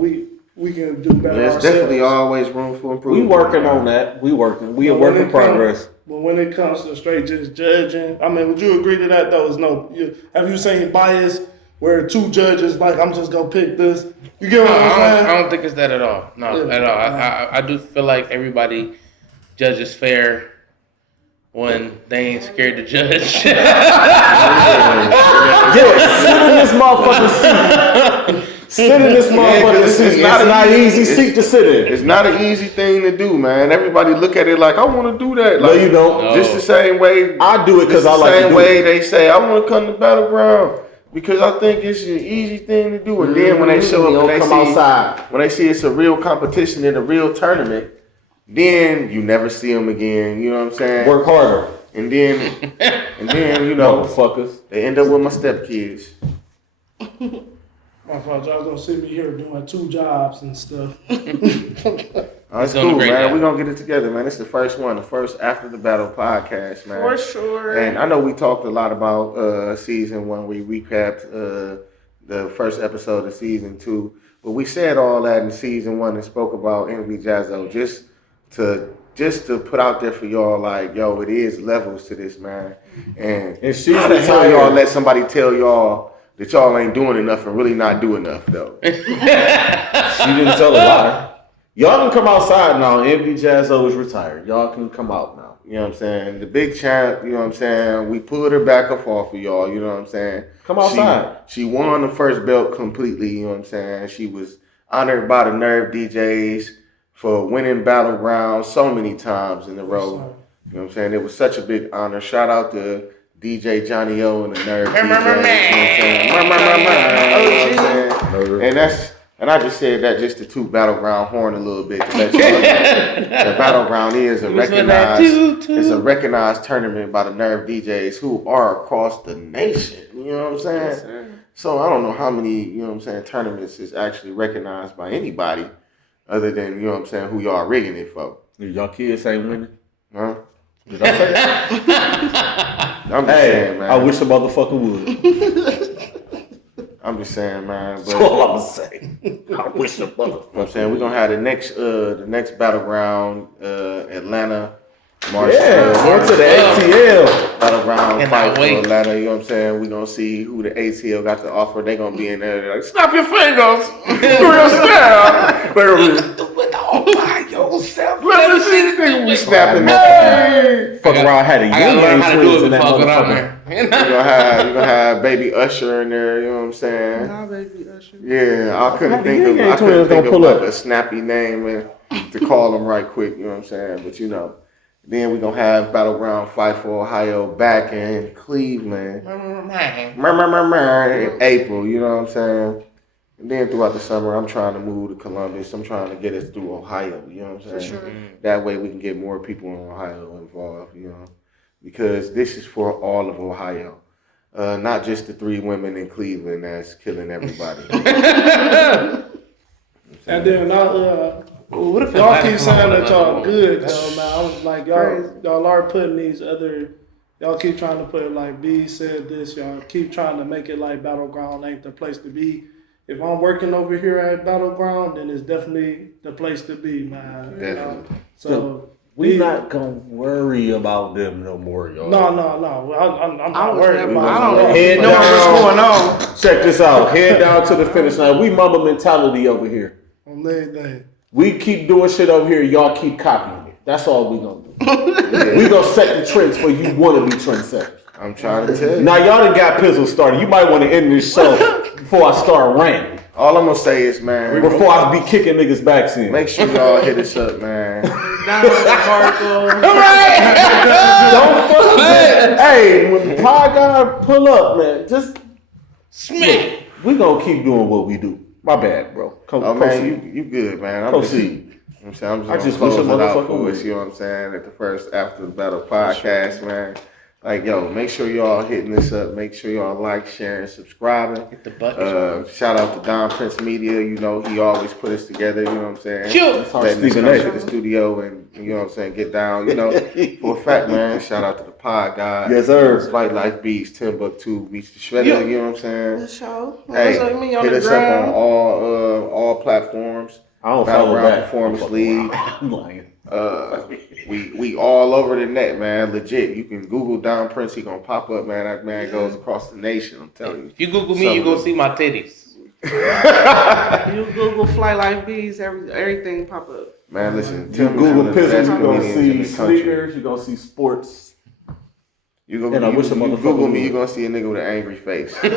we can do better. There's ourselves. definitely always room for We improvement. working on that. We working. We a But work when in it come- progress. But when it comes to straight just judging, I mean, would you agree to that though? Is no. Have you seen bias where two judges like I'm just gonna pick this? You get what I'm saying? I don't think it's that at all. No, Yeah. at all. I do feel like everybody judges fair when they ain't scared to judge. Yeah, sit in this motherfucking seat. Sit in this motherfucking it's seat. It's not not an an easy- easy seat to sit in. It's not an easy thing to do, man. Everybody look at it like I want to do that. No, Like, you don't. Just the same way. I do it because I the like to same do way it. they say I want to come to Battleground because I think it's an easy thing to do. And then when they show You up and don't they come see outside. when they see it's a real competition in a real tournament, then you never see them again. You know what I'm saying? Work harder, And then you know motherfuckers. they end up with my stepkids. My fault, y'all gonna see me here doing two jobs and stuff. Oh, it's doing a cool, great man. job. We're gonna get it together, man. It's the first one, the first After the Battle podcast, man. For sure. And I know we talked a lot about season one. We recapped the first episode of season two, but we said all that in season one and spoke about Envy Jazzo just to put out there for y'all, like, yo, it is levels to this, man. And And she's how the hell retired. y'all let somebody tell y'all that y'all ain't doing enough and really not do enough though? She didn't tell a lie. Y'all can come outside now. Envy Jazzo is retired. Y'all can come out now. You know what I'm saying? The big champ, you know what I'm saying? We pulled her back up off of y'all, you know what I'm saying? Come outside. She won the first belt completely, you know what I'm saying? She was honored by the Nerve DJs for winning Battleground so many times in a row. You know what I'm saying? It was such a big honor. Shout out to DJ Johnny O and the Nerve DJs. You know what I'm saying? You know what I'm saying? And I just said that just to toot Battleground horn a little bit to let you know that Battleground is a recognized tournament by the Nerve DJs who are across the nation. You know what I'm saying? So I don't know how many, you know what I'm saying, tournaments is actually recognized by anybody other than, you know what I'm saying, who y'all rigging it for. Y'all kids ain't winning. Huh? Did I say that? I'm just saying, man. I wish a motherfucker would. I'm just saying, man. But, That's all I'm gonna say. I wish a motherfucker. you know what I'm saying? We're gonna have the next battleground, Atlanta, Yeah, going to the ATL. Battleground Cannot fight for a wait. ladder, you know what I'm saying? We're gonna see who the ATL got to offer. They gonna be in there, they're like, snap your fingers, do your snap. They're gonna be, Do it all by yourself. let me see the thing we snapping. Hey! Fuck around, had a I gotta learn Yang how to do twins it in that before I go down motherfucker. there. You're gonna have baby Usher in there, you know what I'm saying? Nah, baby, Usher. Yeah, I couldn't How think the of Yang I couldn't twins think gonna of pull like up? a snappy name to call them right quick, you know what I'm saying? But you know. Then we're gonna have Battleground Fight for Ohio back in Cleveland. In April, you know what I'm saying? And then throughout the summer, I'm trying to move to Columbus. I'm trying to get us through Ohio, you know what I'm saying? sure. That way we can get more people in Ohio involved, you know? Because this is for all of Ohio. Not just the 3 women in Cleveland that's killing everybody. And then What if y'all Atlanta keep come saying out with that y'all another good though, man. I was like, Crazy. y'all are putting these other. Y'all keep trying to put it like B said this. Y'all keep trying to make it like Battleground ain't the place to be. If I'm working over here at Battleground, then it's definitely the place to be, man. You know? Definitely. So We not gonna worry about them no more, y'all. no. I'm I not was worried never, about I don't Head know down. what's going on. Check this out. Head down to the finish line. We mama mentality over here. on everything. We keep doing shit over here. Y'all keep copying it. That's all we gonna do. We gonna set the trends for you wanna be trendsetters. I'm trying to tell you. Now y'all done got Pizzle started. You might want to end this show before I start ranting. All I'm gonna say is, man, Before I be kicking niggas' backs in. make sure y'all hit us up, man. Down with the Marco. Don't fuck with Hey, when the pod guy pull up, man, just Smith. we gonna keep doing what we do. My bad, bro. Come, Oh man, proceed. you good, man. I'm Proceed. I'm saying, I'm I just just gonna wish close a it out motherfucker for us, would. you know what I'm saying, at the first After the Battle podcast, man. Like, yo, make sure y'all hitting this up. Make sure y'all like, sharing, subscribing. Hit the button. Shout out to Don Prince Media. You know, he always put us together, you know what I'm saying? Shoot. Letting us Stephen come A. to the studio and, you know what I'm saying, get down, you know. For a fact, man, shout out to the pod guy. Yes, sir. Fight Life Beats, Timbuktu meets the Shredder, Yeah. you know what I'm saying? The show. Hey, What's up, me on hit the us up on ground? all platforms. I don't follow Battleground back. Performance League. I'm lying. We all over the net, man. Legit. You can Google Don Prince, he gonna pop up, man. That man goes across the nation. I'm telling you. If you Google me, you gonna see my titties. You Google Fly Life Bees, everything pop up. Man, listen. You Tim is Google one of the best Pizzle, you gonna comedians in see the country. sneakers, you gonna see sports. You And I wish a you motherfucker Google me, would. you gonna see a nigga with an angry face. You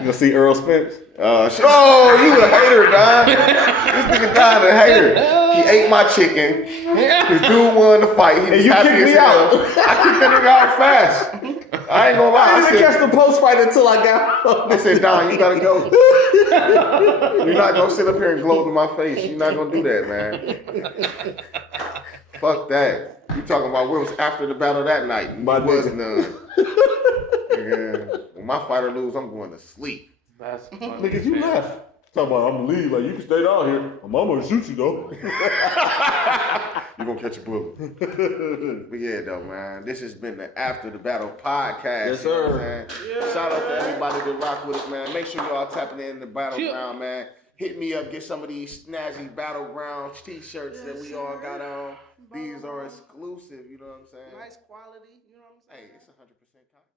gonna see Earl Spence. Oh, you a hater, Don. This nigga Don a hater. He ate my chicken. His dude won the fight. He was you happy kicked as me hell. out. I kicked that nigga out fast. I ain't gonna lie. I I didn't said, catch the post fight until I got I said, Don, you gotta go. You're not gonna sit up here and gloat in my face. You're not gonna do that, man. Fuck that. You talking about what was after the battle that night? My There was nigga. none. Yeah. When my fighter lose, I'm going to sleep. That's Niggas, you left. Talking about I'm gonna leave, like you can stay down here. I'm gonna shoot you though. You gonna catch a bullet. But yeah, though, man. This has been the After the Battle podcast. Yes, you know what I'm sir. saying? Shout out to everybody that rock with us, man. Make sure y'all tapping in the battleground, man. Hit me up, get some of these snazzy battleground t-shirts that we all got on. These are exclusive, you know what I'm saying? Nice quality, you know what I'm saying? Hey, it's 100% cotton.